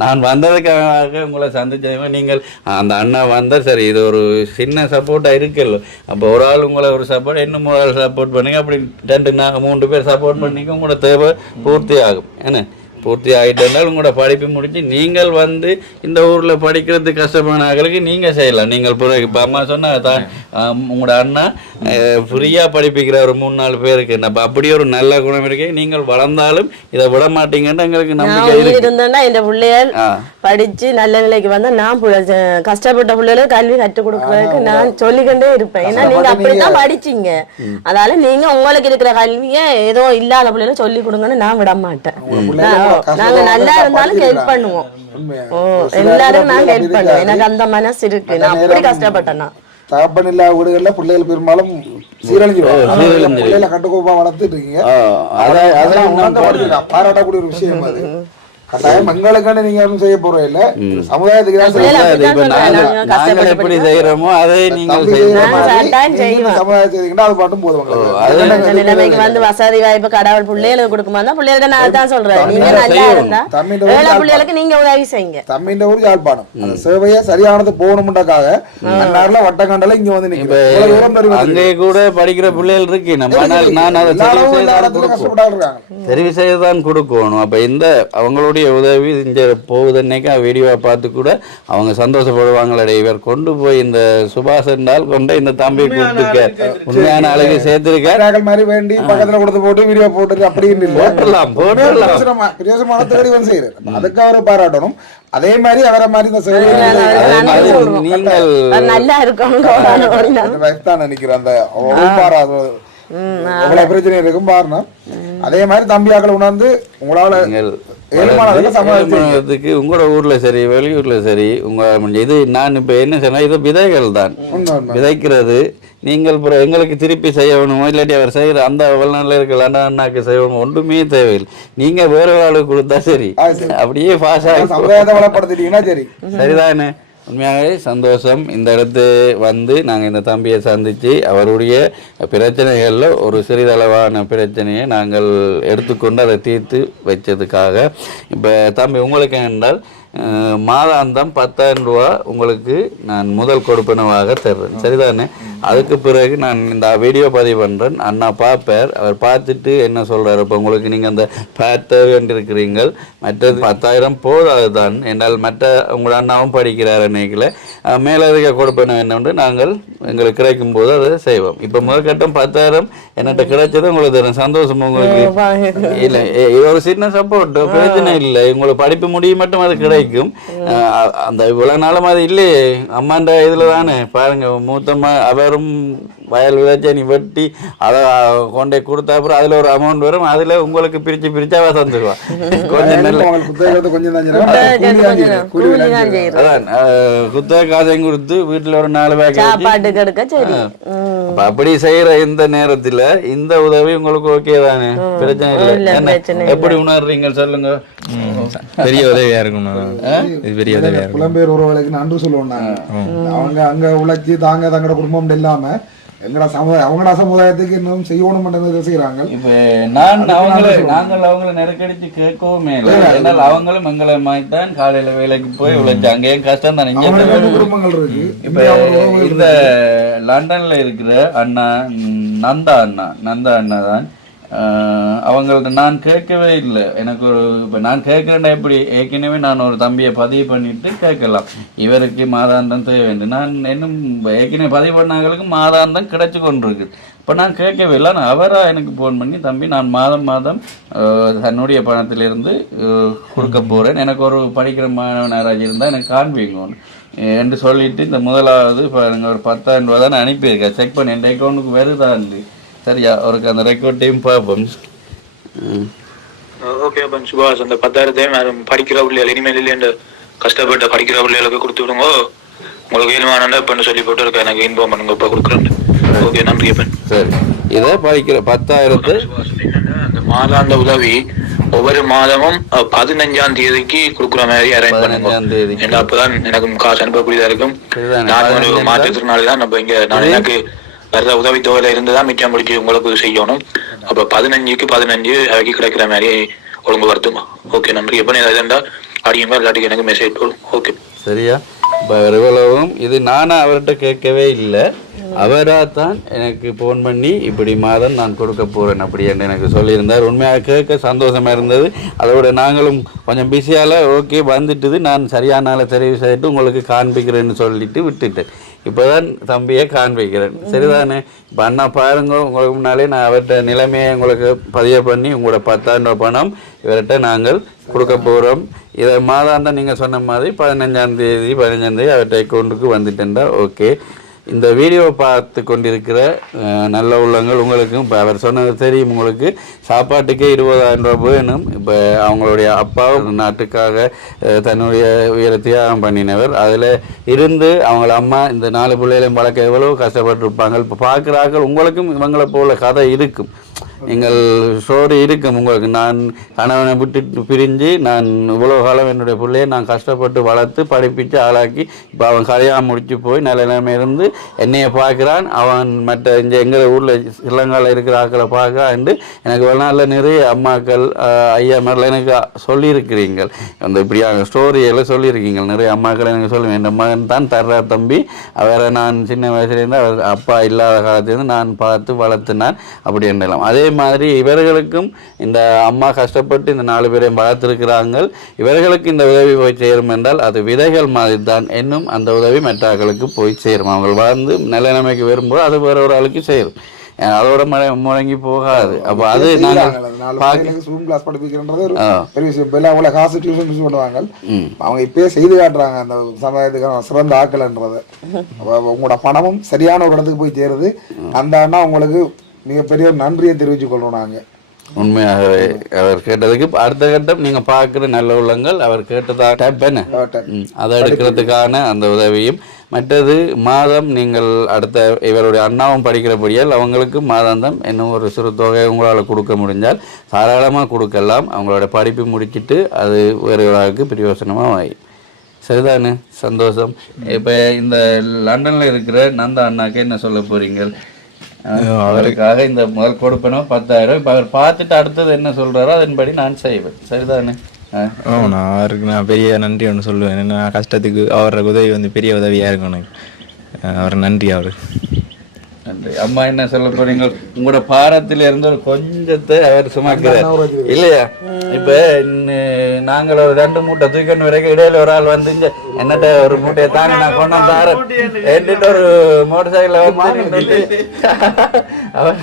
நான் வந்ததுக்காக உங்களை சந்திச்சதுமே நீங்கள் அந்த அண்ணா வந்தால் சரி, இது ஒரு சின்ன சப்போர்ட்டாக இருக்குல்ல. அப்போ ஒரு ஆள் உங்களை ஒரு சப்போர்ட், இன்னும் ஒரு ஆள் சப்போர்ட் பண்ணிங்க, அப்படி 2-3 பேர் சப்போர்ட் பண்ணிக்க உங்களோட தேவை பூர்த்தி ஆகும். ஏன்னா பூர்த்தி ஆகிட்டால் உங்களோட படிப்பு முடிஞ்சு நீங்கள் வந்து இந்த ஊரில் படிக்கிறதுக்கு கஷ்டமான ஆகளுக்கு நீங்கள் செய்யலாம். நீங்கள் பிறகு இப்போ அம்மா சொன்னால் தான் உங்களோட அண்ணா ஃப்ரீயாக படிப்பிக்கிற ஒரு 3-4 பேருக்கு. அப்போ அப்படி ஒரு நல்ல குணம் இருக்கு. நீங்கள் வளர்ந்தாலும் இதை விட மாட்டீங்கன்னு எங்களுக்கு நம்பிக்கை இருந்தேன்னா இந்த பிள்ளைகள் படிச்சு நல்ல நிலைக்கு வந்தா நான் கஷ்டப்பட்ட பிள்ளைகளுக்கு கல்வி கற்றுக் கொடுக்கறதுக்கு நான் சொல்லிக்கொண்டே இருப்பேன். ஏன்னா நீங்க அப்படித்தான் படிச்சீங்க, அதனால நீங்க உங்களுக்கு இருக்கிற கல்வியை ஏதோ இல்லாத பிள்ளைகளும் சொல்லி கொடுங்கன்னு நான் விட மாட்டேன். நாங்க நல்லா இருந்தாலும் ஹெல்ப் பண்ணுவோம். எல்லாரும் நாங்க ஹெல்ப் பண்ணுவோம். எனக்கு அந்த மனசு இருக்கு. நான் அப்படி கஷ்டப்பட்டேன்னா தகப்பன் இல்லா வீடுகள்ல பிள்ளைகள் பெரும்பாலும் சீரழிஞ்சிடும். பிள்ளைகளை கட்டுக்கோப்பா வளர்த்துட்டு இருக்கீங்க, பாராட்டக்கூடிய ஒரு விஷயம் அது. கட்டாயம் மங்களுக்கான நீங்க ஒன்றும் செய்ய போறோம் இல்ல, சமுதாயத்துக்கு எப்படி செய்யறோமோ அதை நீங்கள் சமுதாயத்துக்கு அது பாட்டும் போதும். நிலைமைக்கு வந்து வசதி வாய்ப்பு கடவுள் பிள்ளைகளுக்கு கொடுக்குமா பிள்ளைகளுக்கு நான் தான் சொல்றேன். நீங்க நல்லா இருந்தா பிள்ளைகளுக்கு நீங்க உதவி செய்யுங்க. தம்மின்ற ஒரு யாழ்ப்பாணம் அந்த சேவையை சரியானது போகணும்ன்றக்காக அந்நாடுல வட்டக்கண்டல இங்க வந்து நிற்கிறேன். அங்கே கூட படிக்கிற பிள்ளைகள் இருக்கு. நான் அதை தெரிவு செய்யதான் கொடுக்கணும். அப்ப இந்த அவங்களுடைய உதவி இங்க போகுதுன்னேக்கா வீடியோவை பார்த்து கூட அவங்க சந்தோஷப்படுவாங்களே. இவர் கொண்டு போய் இந்த சுபாஷ் என்றால் கொண்டு இந்த தம்பி கொடுத்துருக்க உண்மையான அழகு சேர்த்திருக்காரு மாதிரி வேண்டி பக்கத்துல கொடுத்து போட்டு வீடியோ போட்டு அப்படின்னு போட்டுடலாம் பிரயோசமான தேடி வந்து செய்யறது. அதுக்கு அவரை பாராட்டணும். அதே மாதிரி அவரை மாதிரி இந்த சேவை நீங்கள் நல்லா இருக்கும் நினைக்கிறேன். அந்த அவ்வளவு பிரச்சனை இருக்கும் பாருங்க. அதே மாதிரி தம்பியாக்கள் உணர்ந்து உங்களால சமாளிக்கிறதுக்கு உங்களோட ஊர்ல சரி வெளியூர்ல சரி உங்க இது நான் இப்ப என்ன சொன்னா இது விதைகள் தான் விதைக்கிறது. நீங்கள் எங்களுக்கு திருப்பி செய்யணுமோ இல்லாட்டி அவர் செய்யற அந்த வெளிநாட்டில் இருக்கிற அண்ணாக்கு செய்யணும் ஒன்றுமே தேவையில்லை. நீங்க வேற ஆளுக்கு கொடுத்தா சரி, அப்படியே பாஸ் ஆகி வளப்படுத்திட்டீங்கன்னா சரி. சரிதானே? உண்மையாகவே சந்தோஷம். இந்த இடத்து வந்து நாங்கள் இந்த தம்பியை சந்தித்து அவருடைய பிரச்சனைகளில் ஒரு சிறிதளவான பிரச்சனையை நாங்கள் எடுத்துக்கொண்டு அதை தீர்த்து வச்சதுக்காக இப்போ தம்பி உங்களுக்கு என்றால் மாதாந்தம் 10,000 ரூபா உங்களுக்கு நான் முதல் கொடுப்பனவாக தர்றேன், சரிதானே? அதுக்கு பிறகு நான் இந்த வீடியோ பதிவு பண்ணுறேன், அண்ணா பார்ப்பார். அவர் பார்த்துட்டு என்ன சொல்கிறார், இப்போ உங்களுக்கு நீங்கள் அந்த தேவைன்றிருக்கிறீங்கள், மற்றது 10,000 போதாது தான் என்னால் மற்ற உங்களோட அண்ணாவும் படிக்கிறார் அன்னைக்கில் மேலதிக கொடுப்பன என்னென்று நாங்கள் எங்களுக்கு கிடைக்கும் போது அதை செய்வோம். இப்போ முதற்கட்டம் 10,000 என்கிட்ட கிடைச்சது உங்களுக்கு தரும் சந்தோஷம். உங்களுக்கு இல்லை இது ஒரு சின்ன சப்போர்ட், பிரச்சனை இல்லை. உங்களுக்கு படிப்பு முடியும் மட்டும் அது கிடைக்கும். அந்த இவ்வளவு நாளும் அது இல்லையே அம்மாண்ட இதுல தானே பாருங்க. மூத்தம்மா அவரும் வயல் விதைச்ச நீ வெட்டி அதை கொண்டே கொடுத்தா அப்புறம் அதுல ஒரு அமௌண்ட் வரும், அதுல உங்களுக்கு பிரிச்சு அவ தந்துடுவான். கொஞ்சம் நல்ல அதான் குத்தகை காசையும் கொடுத்து வீட்டுல ஒரு 4 பேக் அப்படி செய்யற இந்த நேரத்துல இந்த உதவி உங்களுக்கு ஓகே தானே? பிரச்சனை இல்லை. எப்படி உணர்றீங்க சொல்லுங்க? பெரிய உதவியா இருக்கும். இது பெரிய உதவியா இருக்கும். புலம்பெயர் உறவுகளுக்கு நன்றி சொல்லுவோம். அவங்க அங்க உழைச்சி தாங்க தங்களோட குடும்பம் இல்லாம எங்கட சமுதாயம் அவங்களோட சமுதாயத்துக்கு இன்னும் செய்யணும் செய்யறாங்க. இப்ப நாங்கள் அவங்களை நெருக்கடிச்சு கேட்கவுமே இல்லை. ஏன்னால் அவங்களும் எங்களை மாதிரிதான் காலையில வேலைக்கு போய் உழைச்சாங்க. ஏன் கஷ்டம் தானே. குடும்பங்கள் இருக்கு. இப்ப இந்த லண்டன்ல இருக்கிற அண்ணா நந்தா அண்ணா தான் அவங்கள்ட்ட நான் கேட்கவே இல்லை. எனக்கு ஒரு இப்போ நான் கேட்குறேன்டா எப்படி ஏற்கனவே நான் ஒரு தம்பியை பதிவு பண்ணிட்டு கேட்கலாம், இவருக்கு மாதாந்தம் தேவை. நான் இன்னும் ஏற்கனவே பதிவு பண்ணாங்களுக்கு மாதாந்தம் கிடைச்சி கொண்டிருக்கு. இப்போ நான் கேட்கவே இல்லை. நான் அவராக எனக்கு ஃபோன் பண்ணி தம்பி நான் மாதம் தன்னுடைய பணத்திலிருந்து கொடுக்க போகிறேன், எனக்கு ஒரு படிக்கிற மாணவனாராக இருந்தால் எனக்கு காண்பிங்க என்று சொல்லிட்டு இந்த முதலாவது இப்போ எனக்கு ஒரு 10,000 ரூபா தான் அனுப்பியிருக்கேன். செக் பண்ணி என் அக்கௌண்ட்டுக்கு வருதான்னு. சரியா? அவருக்கு அந்த ரெக்கார்டையும் பார்ப்போம். ஓகே அப்போ சுபாஷ் அந்த 10,000 படிக்கிற பிள்ளைகள் இனிமேல் இல்லைன்னு கஷ்டப்பட்டு படிக்கிற பிள்ளைகளுக்கு கொடுத்து விடுங்க. உங்களுக்கு ஏழுமானண்டா இப்போ சொல்லி போட்டு இருக்க எனக்கு இன்ஃபார்ம் பண்ணுங்க, இப்போ கொடுக்குறேன். ஓகே நன்றி அப்பன். சரி இதை படிக்கிற 10,000 அந்த மாதாந்த உதவி ஒவ்வொரு மாதமும் 15ஆம் தேதிக்கு கொடுக்குற மாதிரி அரேஞ்ச் பண்ணுங்க. ஏன்னா அப்பதான் எனக்கு காசு அனுப்பக்கூடியதா இருக்கும். நான் ஒரு மாற்றத்தினால தான் நம்ம இங்க நான் எனக்கு வேற உதவித்தொகையில இருந்துதான் மிச்சம் முடிச்சு உங்களுக்கு செய்யணும். அப்ப 15க்கு 15 அவைக்கு கிடைக்கிற மாதிரி ஒழுங்கு வருத்துமா? ஓகே நன்றி. எப்ப இருந்தா அடியுமா இல்லாட்டி எனக்கு மெசேஜ் போடும். ஓகே சரியா? இவ்வளவும் இது நானா அவர்கிட்ட கேட்கவே இல்லை, அவராகத்தான் எனக்கு ஃபோன் பண்ணி இப்படி மாதம் நான் கொடுக்க போகிறேன் அப்படி என்று எனக்கு சொல்லியிருந்தார். உண்மையாக கேட்க சந்தோஷமாக இருந்தது. அதோட நாங்களும் கொஞ்சம் பிஸியால் ஓகே வந்துட்டுது, நான் சரியான நாளை தெரிவு செய்துட்டு உங்களுக்கு காண்பிக்கிறேன்னு சொல்லிட்டு விட்டுட்டேன். இப்போ தான் தம்பியை காண்பிக்கிறேன், சரிதானே? இப்போ அண்ணா பாருங்க, உங்களுக்கு முன்னாலே நான் அவர்கிட்ட நிலைமையை உங்களுக்கு பதிவு பண்ணி உங்களோட 10,000 ரூபா பணம் இவர்கிட்ட நாங்கள் கொடுக்க போகிறோம். இதை மாதாந்தம் நீங்கள் சொன்ன மாதிரி 15ஆம் தேதி அவர்கிட்ட அக்கௌண்ட்டுக்கு வந்துட்டேன்டா. ஓகே, இந்த வீடியோவை பார்த்து கொண்டிருக்கிற நல்ல உள்ளங்கள் உங்களுக்கும் இப்போ அவர் சொன்னது தெரியும். உங்களுக்கு சாப்பாட்டுக்கே 20,000 ரூபா வேணும். இப்போ அவங்களுடைய அப்பா நாட்டுக்காக தன்னுடைய உயிரை தியாகம் பண்ணினவர். அதில் இருந்து அவங்கள அம்மா இந்த 4 பிள்ளைகளையும் வளர்க்க எவ்வளோ கஷ்டப்பட்டுருப்பாங்க. இப்போ பார்க்குறார்கள் உங்களுக்கும் இவங்களை போல கதை இருக்கும், எங்கள் ஸ்டோரி இருக்கும் உங்களுக்கு. நான் கணவனை விட்டு பிரிஞ்சு நான் இவ்வளோ காலம் என்னுடைய பிள்ளையை நான் கஷ்டப்பட்டு வளர்த்து படிப்பிச்சு ஆளாக்கி இப்போ அவன் கல்யாணம் முடிச்சு போய் நல்ல நிலைமை இருந்து என்னையை பார்க்குறான். அவன் மற்ற இங்கே எங்கள் ஊரில் ஸ்ரீலங்காவில் இருக்கிற ஆக்களை பார்க்குறான்ட்டு எனக்கு வெளிநாட்டில் நிறைய அம்மாக்கள் ஐயா மாதிரிலாம் எனக்கு சொல்லியிருக்கிறீங்க. அந்த இப்படியாக ஸ்டோரியெல்லாம் சொல்லியிருக்கீங்க. நிறைய அம்மாக்கள் எனக்கு சொல்லுவேன், என் மகன் தான் தர்ற தம்பி, அவரை நான் சின்ன வயசுலேருந்து அவர் அப்பா இல்லாத காலத்துலேருந்து நான் பார்த்து வளர்த்துனான் அப்படி என்றலாம். அதே மாதிரி இவர்களுக்கும் இந்த அம்மா கஷ்டப்பட்டு இந்த 4 பேரையும் வளர்த்திருக்கிறாங்க. இவர்களுக்கு இந்த உதவி போய் சேரும் என்றால் அது விதைகள் மாதிரி தான். இன்னும் அந்த உதவி மற்றவர்களுக்கு போய் சேரும். அவங்க வளர்ந்து நல்ல நிலைமைக்கு வரும்போது அது வேற ஒரு ஆளுக்கு சேரும், அதோட முடங்கி போகாது. அப்போ அது அவங்க இப்பயே செய்து காட்டுறாங்க அந்த சமுதாயத்துக்கு சிறந்த ஆக்கல்ன்றது. உங்களோட பணமும் சரியான ஒரு இடத்துக்கு போய் சேருது. அந்த அண்ணா உங்களுக்கு மிகப்பெரிய நன்றியை தெரிவித்துக் கொள்றோம் நாங்கள். உண்மையாகவே அவர் கேட்டதுக்கு அடுத்த கட்டம் நீங்கள் பார்க்குற நல்ல உள்ளங்கள் அவர் கேட்டதா டேப் என்ன அதை எடுக்கிறதுக்கான அந்த உதவியும். மற்றது மாதம் நீங்கள் அடுத்த இவருடைய அண்ணாவும் படிக்கிறபடியால் அவங்களுக்கு மாதாந்தம் இன்னும் ஒரு சிறு தொகை உங்களால் கொடுக்க முடிஞ்சால் தாராளமாக கொடுக்கலாம். அவங்களோட படிப்பு முடிச்சுட்டு அது வேறு ஆளுக்கு பிரயோசனமாக ஆகி சரிதானே? சந்தோஷம். இப்போ இந்த லண்டனில் இருக்கிற நந்தா அண்ணாக்கு என்ன சொல்ல போகிறீங்க? அவருக்காக இந்த முதல் கொடுப்பனோ 10,000. இப்போ அவர் பார்த்துட்டு அடுத்தது என்ன சொல்கிறாரோ அதன்படி நான் செய்வேன். சரிதானே? நான் அவருக்கு நான் பெரிய நன்றி ஒன்று சொல்லுவேன். என்ன கஷ்டத்துக்கு அவருக்கு உதவி வந்து பெரிய உதவியாக இருக்கும் எனக்கு. அவர் நன்றி அவருக்கு. நன்றி. அம்மா என்ன சொல்ல போறீங்க? உங்களோட பாரத்தில் இருந்து ஒரு கொஞ்சத்தை அவர் சுமக்கிறார் இல்லையா? இப்ப நாங்கள் ஒரு 2 மூட்டை தூக்கணும் வரைக்கும் இடையில ஒரு ஆள் வந்து என்னட்ட ஒரு மூட்டையை தாங்க நான் கொண்டு தாரேன் என்கிட்ட ஒரு மோட்டர் சைக்கிள் வந்து அவர்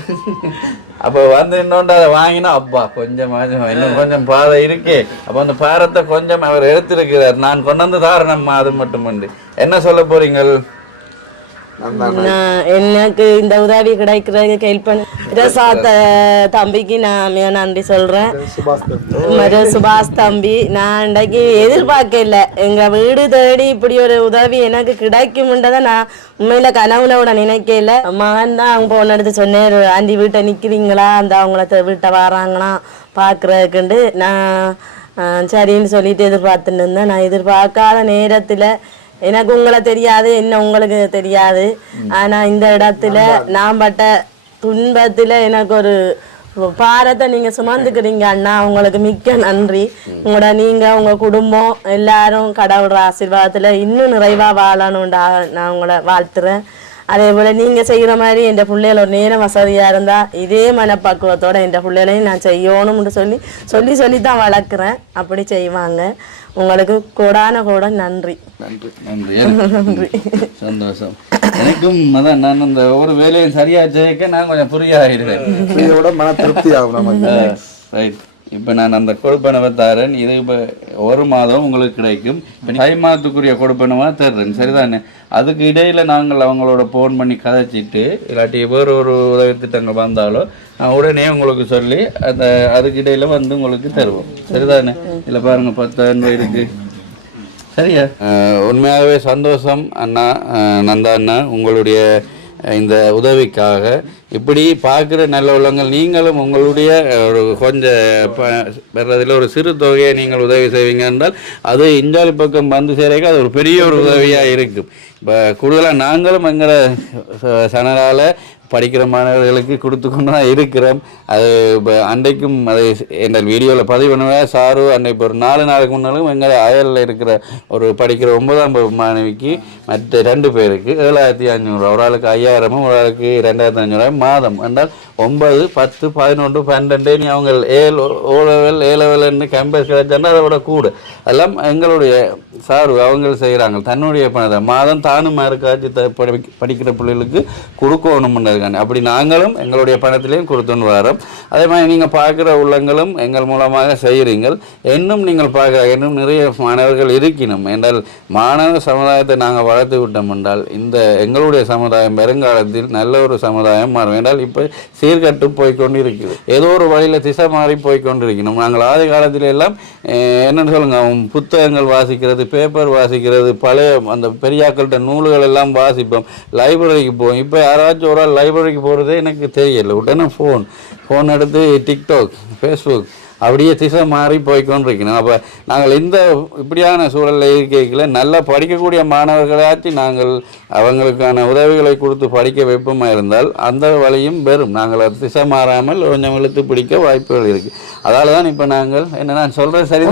அப்போ வந்து இன்னொன்று அதை வாங்கினா அப்பா கொஞ்சம் இன்னும் கொஞ்சம் பாதை இருக்கே. அப்போ அந்த பாரத்தை கொஞ்சம் அவர் எடுத்திருக்கிறார். நான் கொண்டு வந்து தாரேன் அது மட்டும் உண்டு. என்ன சொல்ல போறீங்கள்? எனக்கு இந்த உதவி கிடைக்கிறதுக்கு ஹெல்ப் பண்ண பிரசாத் தம்பிக்கு நான் மிக நன்றி சொல்றேன். சுபாஷ் தம்பி, நான் இன்றைக்கு எதிர்பார்க்கல. எங்க வீடு தேடி இப்படி ஒரு உதவி எனக்கு கிடைக்கும்ன்றதை நான் உண்மையில கனவுல கூட நினைக்கல. மகன் தான் அவங்க போன எடுத்து சொன்னேன், ஆண்டி வீட்டை நிக்கிறீங்களா, அந்த அவங்கள வீட்டை வராங்களாம் பாக்குறதுக்குண்டு. நான் சரின்னு சொல்லிட்டு எதிர்பார்த்துட்டு இருந்தேன். நான் எதிர்பார்க்காத நேரத்துல எனக்கு உங்களை தெரியாது, என்ன உங்களுக்கு தெரியாது. ஆனா இந்த இடத்துல நான் பட்ட துன்பத்துல எனக்கு ஒரு பாரத்தை நீங்க சுமந்துக்கிறீங்க அண்ணா. உங்களுக்கு மிக்க நன்றி. உங்களோட நீங்க உங்க குடும்பம் எல்லாரும் கடவுள் ஆசீர்வாதத்துல இன்னும் நிறைவா வாழணும்டா நான் உங்களை வாழ்த்துறேன். அதே போல நீங்க செய்யற மாதிரி என் பிள்ளைகள் ஒரு நேரம் வசதியா இருந்தா இதே மனப்பக்குவத்தோட என் பிள்ளைகளையும் நான் செய்யணும்னு சொல்லி தான் வளர்க்குறேன். அப்படி செய்வாங்க. உங்களுக்கு கோடான நன்றி. நன்றி நன்றி நன்றி. சந்தோஷம். எனக்கும் அதான் நான் அந்த ஒவ்வொரு வேலையும் சரியா செய்ய நான் கொஞ்சம் புரியாயிருவேன். மன திருப்தி ஆகும். ரைட். இப்போ நான் அந்த கொடுப்பனவை தரேன். இது இப்போ 1 மாதம் உங்களுக்கு கிடைக்கும். இப்போ 5 மாதத்துக்குரிய கொடுப்பனவா தர்றேன். சரிதானே? அதுக்கு இடையில நாங்கள் அவங்களோட ஃபோன் பண்ணி கதைச்சிட்டு இல்லாட்டி வேறு ஒரு உதவி திட்டங்கள் வந்தாலோ நான் உடனே உங்களுக்கு சொல்லி அதுக்கு இடையில வந்து உங்களுக்கு தருவோம். சரிதானே? இல்லை பாருங்க 10,000 இருக்கு. சரியா? உண்மையாகவே சந்தோஷம் அண்ணா, நந்தா அண்ணா, உங்களுடைய இந்த உதவிக்காக. இப்படி பார்க்குற நல்ல உள்ளங்கள் நீங்களும் உங்களுடைய ஒரு கொஞ்சம் வர்றதில் ஒரு சிறு தொகையை நீங்கள் உதவி செய்வீங்க என்றால் அது இஞ்சாலி பக்கம் வந்து சேரைக்கு அது ஒரு பெரிய ஒரு உதவியாக இருக்கும். இப்போ கூடுதலாக நாங்களும் எங்களை சனரால் படிக்கிற மாணவர்களுக்கு கொடுத்து கொண்டு தான் இருக்கிறோம். அது இப்போ அன்றைக்கும் அதை எங்கள் வீடியோவில் பதிவு பண்ணுவேன். சாரு அன்றைக்கு ஒரு 4 நாளுக்கு முன்னாலும் எங்கள் அயலில் இருக்கிற ஒரு படிக்கிற 9ஆம் வகுப்பு மாணவிக்கு மற்ற 2 பேருக்கு 7,500, ஒரு ஆளுக்கு 5,000, ஒரு ஆளுக்கு 2,500 மாதம் என்றால் 9, 10, 11, 12 நீ அவங்க ஏ-லெவல் கேம்பஸ் கிடைச்சாண்டா அதை விட கூட. அதெல்லாம் எங்களுடைய சாரு அவங்க செய்கிறாங்க. தன்னுடைய பணத்தை மாதம் தானும் யாருக்காச்சும் படிக்கிற பிள்ளைகளுக்கு கொடுக்கணும்னு. அப்படி நாங்களும் எங்களுடைய பணத்திலையும் கொடுத்துன்னு வரோம். அதே மாதிரி நீங்கள் பார்க்குற உள்ளங்களும் எங்கள் மூலமாக செய்கிறீங்கள். இன்னும் நீங்கள் பார்க்க இன்னும் நிறைய மாணவர்கள் இருக்கணும் என்றால் மாணவ சமுதாயத்தை நாங்கள் வளர்த்து விட்டோம் என்றால் இந்த எங்களுடைய சமுதாயம் வருங்காலத்தில் நல்ல ஒரு சமுதாயம் மாறும். என்றால் இப்போ சீர்கட்டு போய்கொண்டு இருக்குது. ஏதோ ஒரு வழியில் திசை மாறி போய்கொண்டு இருக்கணும். நாங்கள் ஆதி காலத்தில எல்லாம் என்னென்னு சொல்லுங்க, புத்தகங்கள் வாசிக்கிறது, பேப்பர் வாசிக்கிறது, பழைய அந்த பெரியாக்கள்கிட்ட நூல்கள் எல்லாம் வாசிப்போம், லைப்ரரிக்கு போவோம். இப்போ யாராச்சும் ஒரு லைப்ரரிக்கு போகிறதே எனக்கு தெரியல. உடனே ஃபோன் எடுத்து டிக்டாக், ஃபேஸ்புக் அப்படியே திசை மாறி போய்கொண்டிருக்கணும். அப்போ நாங்கள் இந்த இப்படியான சூழலில் இருக்கையில் நல்லா படிக்கக்கூடிய மாணவர்களாச்சு நாங்கள் அவங்களுக்கான உதவிகளை கொடுத்து படிக்க வைப்போமா இருந்தால் அந்த வழியும் பெறும். நாங்கள் அது திசை மாறாமல் கொஞ்சம் இழுத்து பிடிக்க வாய்ப்புகள் இருக்குது. அதால் தான் இப்போ நாங்கள் என்ன நான் சொல்கிறேன் சரி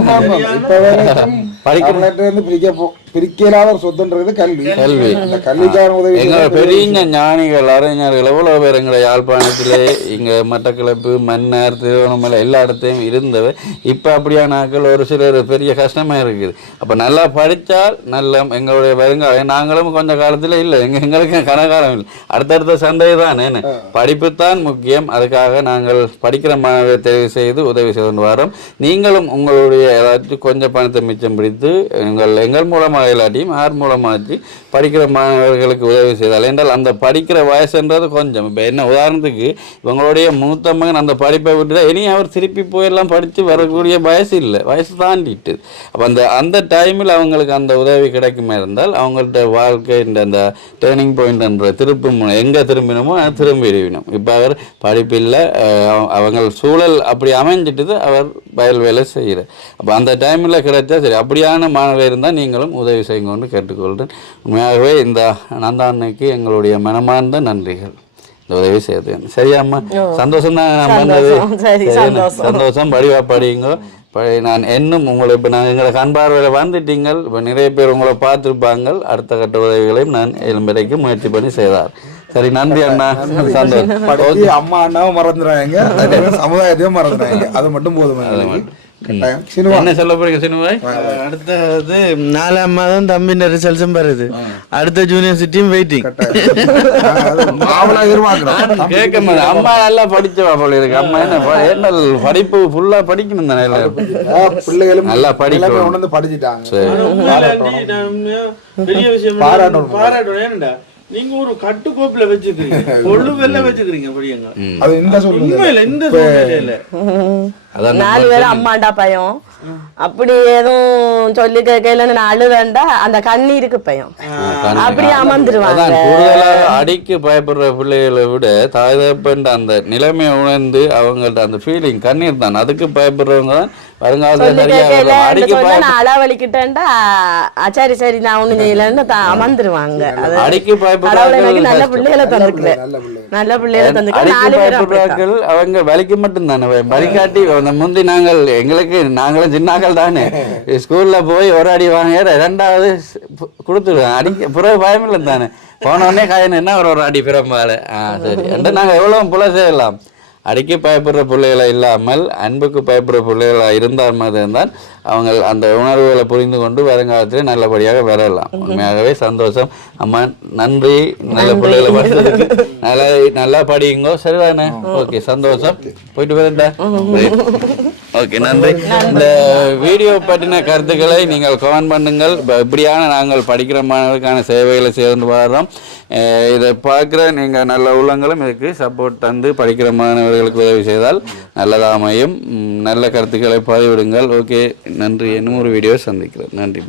பிரிக்கலாத ஒரு சொத்துன்றது கல்வி. எங்களை பெரிய ஞானிகள் அறிஞர்கள் எவ்வளோ பேர் எங்களை யாழ்ப்பாணத்திலே இங்கே மட்டக்களப்பு, மன்னார், திருவண்ணாமலை எல்லா இடத்தையும் இருந்தவை. இப்போ அப்படியான ஆட்கள் ஒரு சிலர் பெரிய கஷ்டமாக இருக்குது. அப்போ நல்லா படித்தால் நல்ல எங்களுடைய வருங்காலம். நாங்களும் கொஞ்சம் காலத்தில் இல்லை, எங்களுக்கு கனகாலம் இல்லை, அடுத்தடுத்த சண்டை தான். என்ன படிப்பு தான் முக்கியம். அதுக்காக நாங்கள் படிக்கிற மாணவரை தெரிவு செய்து உதவி செய்து வரோம். நீங்களும் உங்களுடைய ஏதாச்சும் கொஞ்சம் பணத்தை மிச்சம் பிடித்து எங்கள் மூலமாக இல்லாட்டியும் யார் மூலமாச்சு படிக்கிற மாணவர்களுக்கு உதவி செய்தால் என்றால் அந்த படிக்கிற வயசுன்றது கொஞ்சம். இப்போ என்ன உதாரணத்துக்கு இவங்களுடைய மூத்த மகன் அந்த படிப்பை விட்டுட்டா இனி அவர் திருப்பி போயெல்லாம் படித்து வரக்கூடிய வயசு இல்லை, வயசு தாண்டிட்டு. அப்போ அந்த டைமில் அவங்களுக்கு அந்த உதவி கிடைக்குமா இருந்தால் அவங்கள்ட்ட வாழ்க்கை அந்த டேர்னிங் பாயிண்ட்ன்ற திருப்பு எங்கே திரும்பினமோ அது திரும்பிடுவினோம். இப்போ அவர் படிப்பில்லை, அவங்க சூழல் அப்படி அமைஞ்சிட்டு அவர் வயல் வேலை செய்கிறார். அப்போ அந்த டைமில் கிடைச்சா சரி. அப்படியான மாணவர் இருந்தால் நீங்களும் உதவி செய்யுங்கன்னு கேட்டுக்கொள்கிறேன். உண்மையாகவே இந்த நந்தா அன்னைக்கு எங்களுடைய மனமார்ந்த நன்றிகள் இந்த உதவி செய்யுது. சரியா அம்மா? சந்தோஷம் தான் வந்தது. சந்தோஷம். படிவா படிங்க. நான் இன்னும் உங்களை இப்போ நான் எங்களை கண்பார்வையில் வந்துட்டீங்கள். இப்போ நிறைய பேர் உங்களை பார்த்துருப்பாங்க. அடுத்த கட்ட உதவிகளையும் நான் எலும்பரைக்கு முயற்சி பண்ணி செய்தார். சரி, நன்றி அண்ணா. சந்தோஷம். அம்மா அண்ணாவும் மறந்துடுறாங்க, சமுதாயத்தையும் மறந்துடுறாங்க. அது மட்டும் போதும். என்ன சொல்ல போறீங்க சினுவாய்? அடுத்தது 4ஆம் மாதம் தம்பின் ரிசல்ட்ஸும் வருது. அடுத்த யூனிவர்சிட்டியும் வெயிட்டிங். கேட்க மாட்டேன். அம்மா நல்லா படிச்சவா போல இருக்கு. அம்மா என்ன படிப்பு ஃபுல்லா படிக்கணும் தானே, பிள்ளைகளும் நல்லா படிக்கணும் படிச்சுட்டாங்க. பெரிய விஷயம் பாராட்டணும். நீங்க ஒரு கட்டுக்கோப்புல வச்சுக்கிறீங்க, கொள்ளு வெள்ள வச்சுக்கிறீங்க. படியங்க அது இந்த சூழ்நிலையில இந்த சூழ்நிலையில 4 பேரும் அம்மாண்டா பயம். அப்படி எதுவும் சொல்லி கேட்கலன்னு நான் அழுதண்டா அந்த கண்ணீருக்கு பயம். அப்படி அமர்ந்துருவாங்க. கூடுதலா அடிக்கு பயப்படுற பிள்ளைகளை விட தாய் தகப்பன் அந்த நிலைமையை உணர்ந்து அவங்கள்ட்ட அந்த ஃபீலிங் கண்ணீர் தான். அதுக்கு பயப்படுறவங்க தான் வருங்காலத்துல அளவழிக்கிட்டேன்டா சரி சரி நான் ஒண்ணு செய்யலன்னு அமர்ந்துருவாங்க. அடிக்கு பயப்படுறாங்க. நல்ல பிள்ளைகளை தந்துக்கிறேன், நல்ல பிள்ளைகளை தந்துக்கிறேன். அவங்க வலிக்கு மட்டும் தானே வலிக்காட்டி முந்தி நாங்களும் சின்னாக்கள் தானே ஸ்கூல்ல போய் ஒரு அடி வாங்க 2வது கொடுத்துருவேன். அடிக்க பிறகு பயமில்லை தானே. போனோடனே காயணுன்னா ஒரு அடி பிறம்பால. சரி, நாங்கள் எவ்வளவு புல செய்யலாம். அடிக்க பயப்படுற பிள்ளைகளை இல்லாமல் அன்புக்கு பயப்படுற பிள்ளைகளாக இருந்தால் மாதிரிதான் அவங்க அந்த உணர்வுகளை புரிந்து கொண்டு வருங்காலத்தில் நல்லபடியாக வரலாம். உண்மையாகவே சந்தோஷம் அம்மா. நன்றி. நல்ல பிள்ளைகளை படித்ததுக்கு நல்லா படியுங்கோ. சரிதானே? ஓகே, சந்தோஷம். போயிட்டு வரேன்டா. ஓகே, நன்றி. இந்த வீடியோ பற்றின கருத்துக்களை நீங்கள் கமெண்ட் பண்ணுங்கள். இப்படியான நாங்கள் படிக்கிற மாணவர்களுக்கான சேவைகளை செய்து வர்றோம். இதை பார்க்குற நீங்கள் நல்ல உள்ளங்களும் இதுக்கு சப்போர்ட் தந்து படிக்கிற மாணவர்களுக்கு உதவி செய்தால் நல்லதாக அமையும். நல்ல கருத்துக்களை பதிவிடுங்கள். ஓகே, நன்றி. இன்னும் ஒரு வீடியோ சந்திக்கிறேன். நன்றி.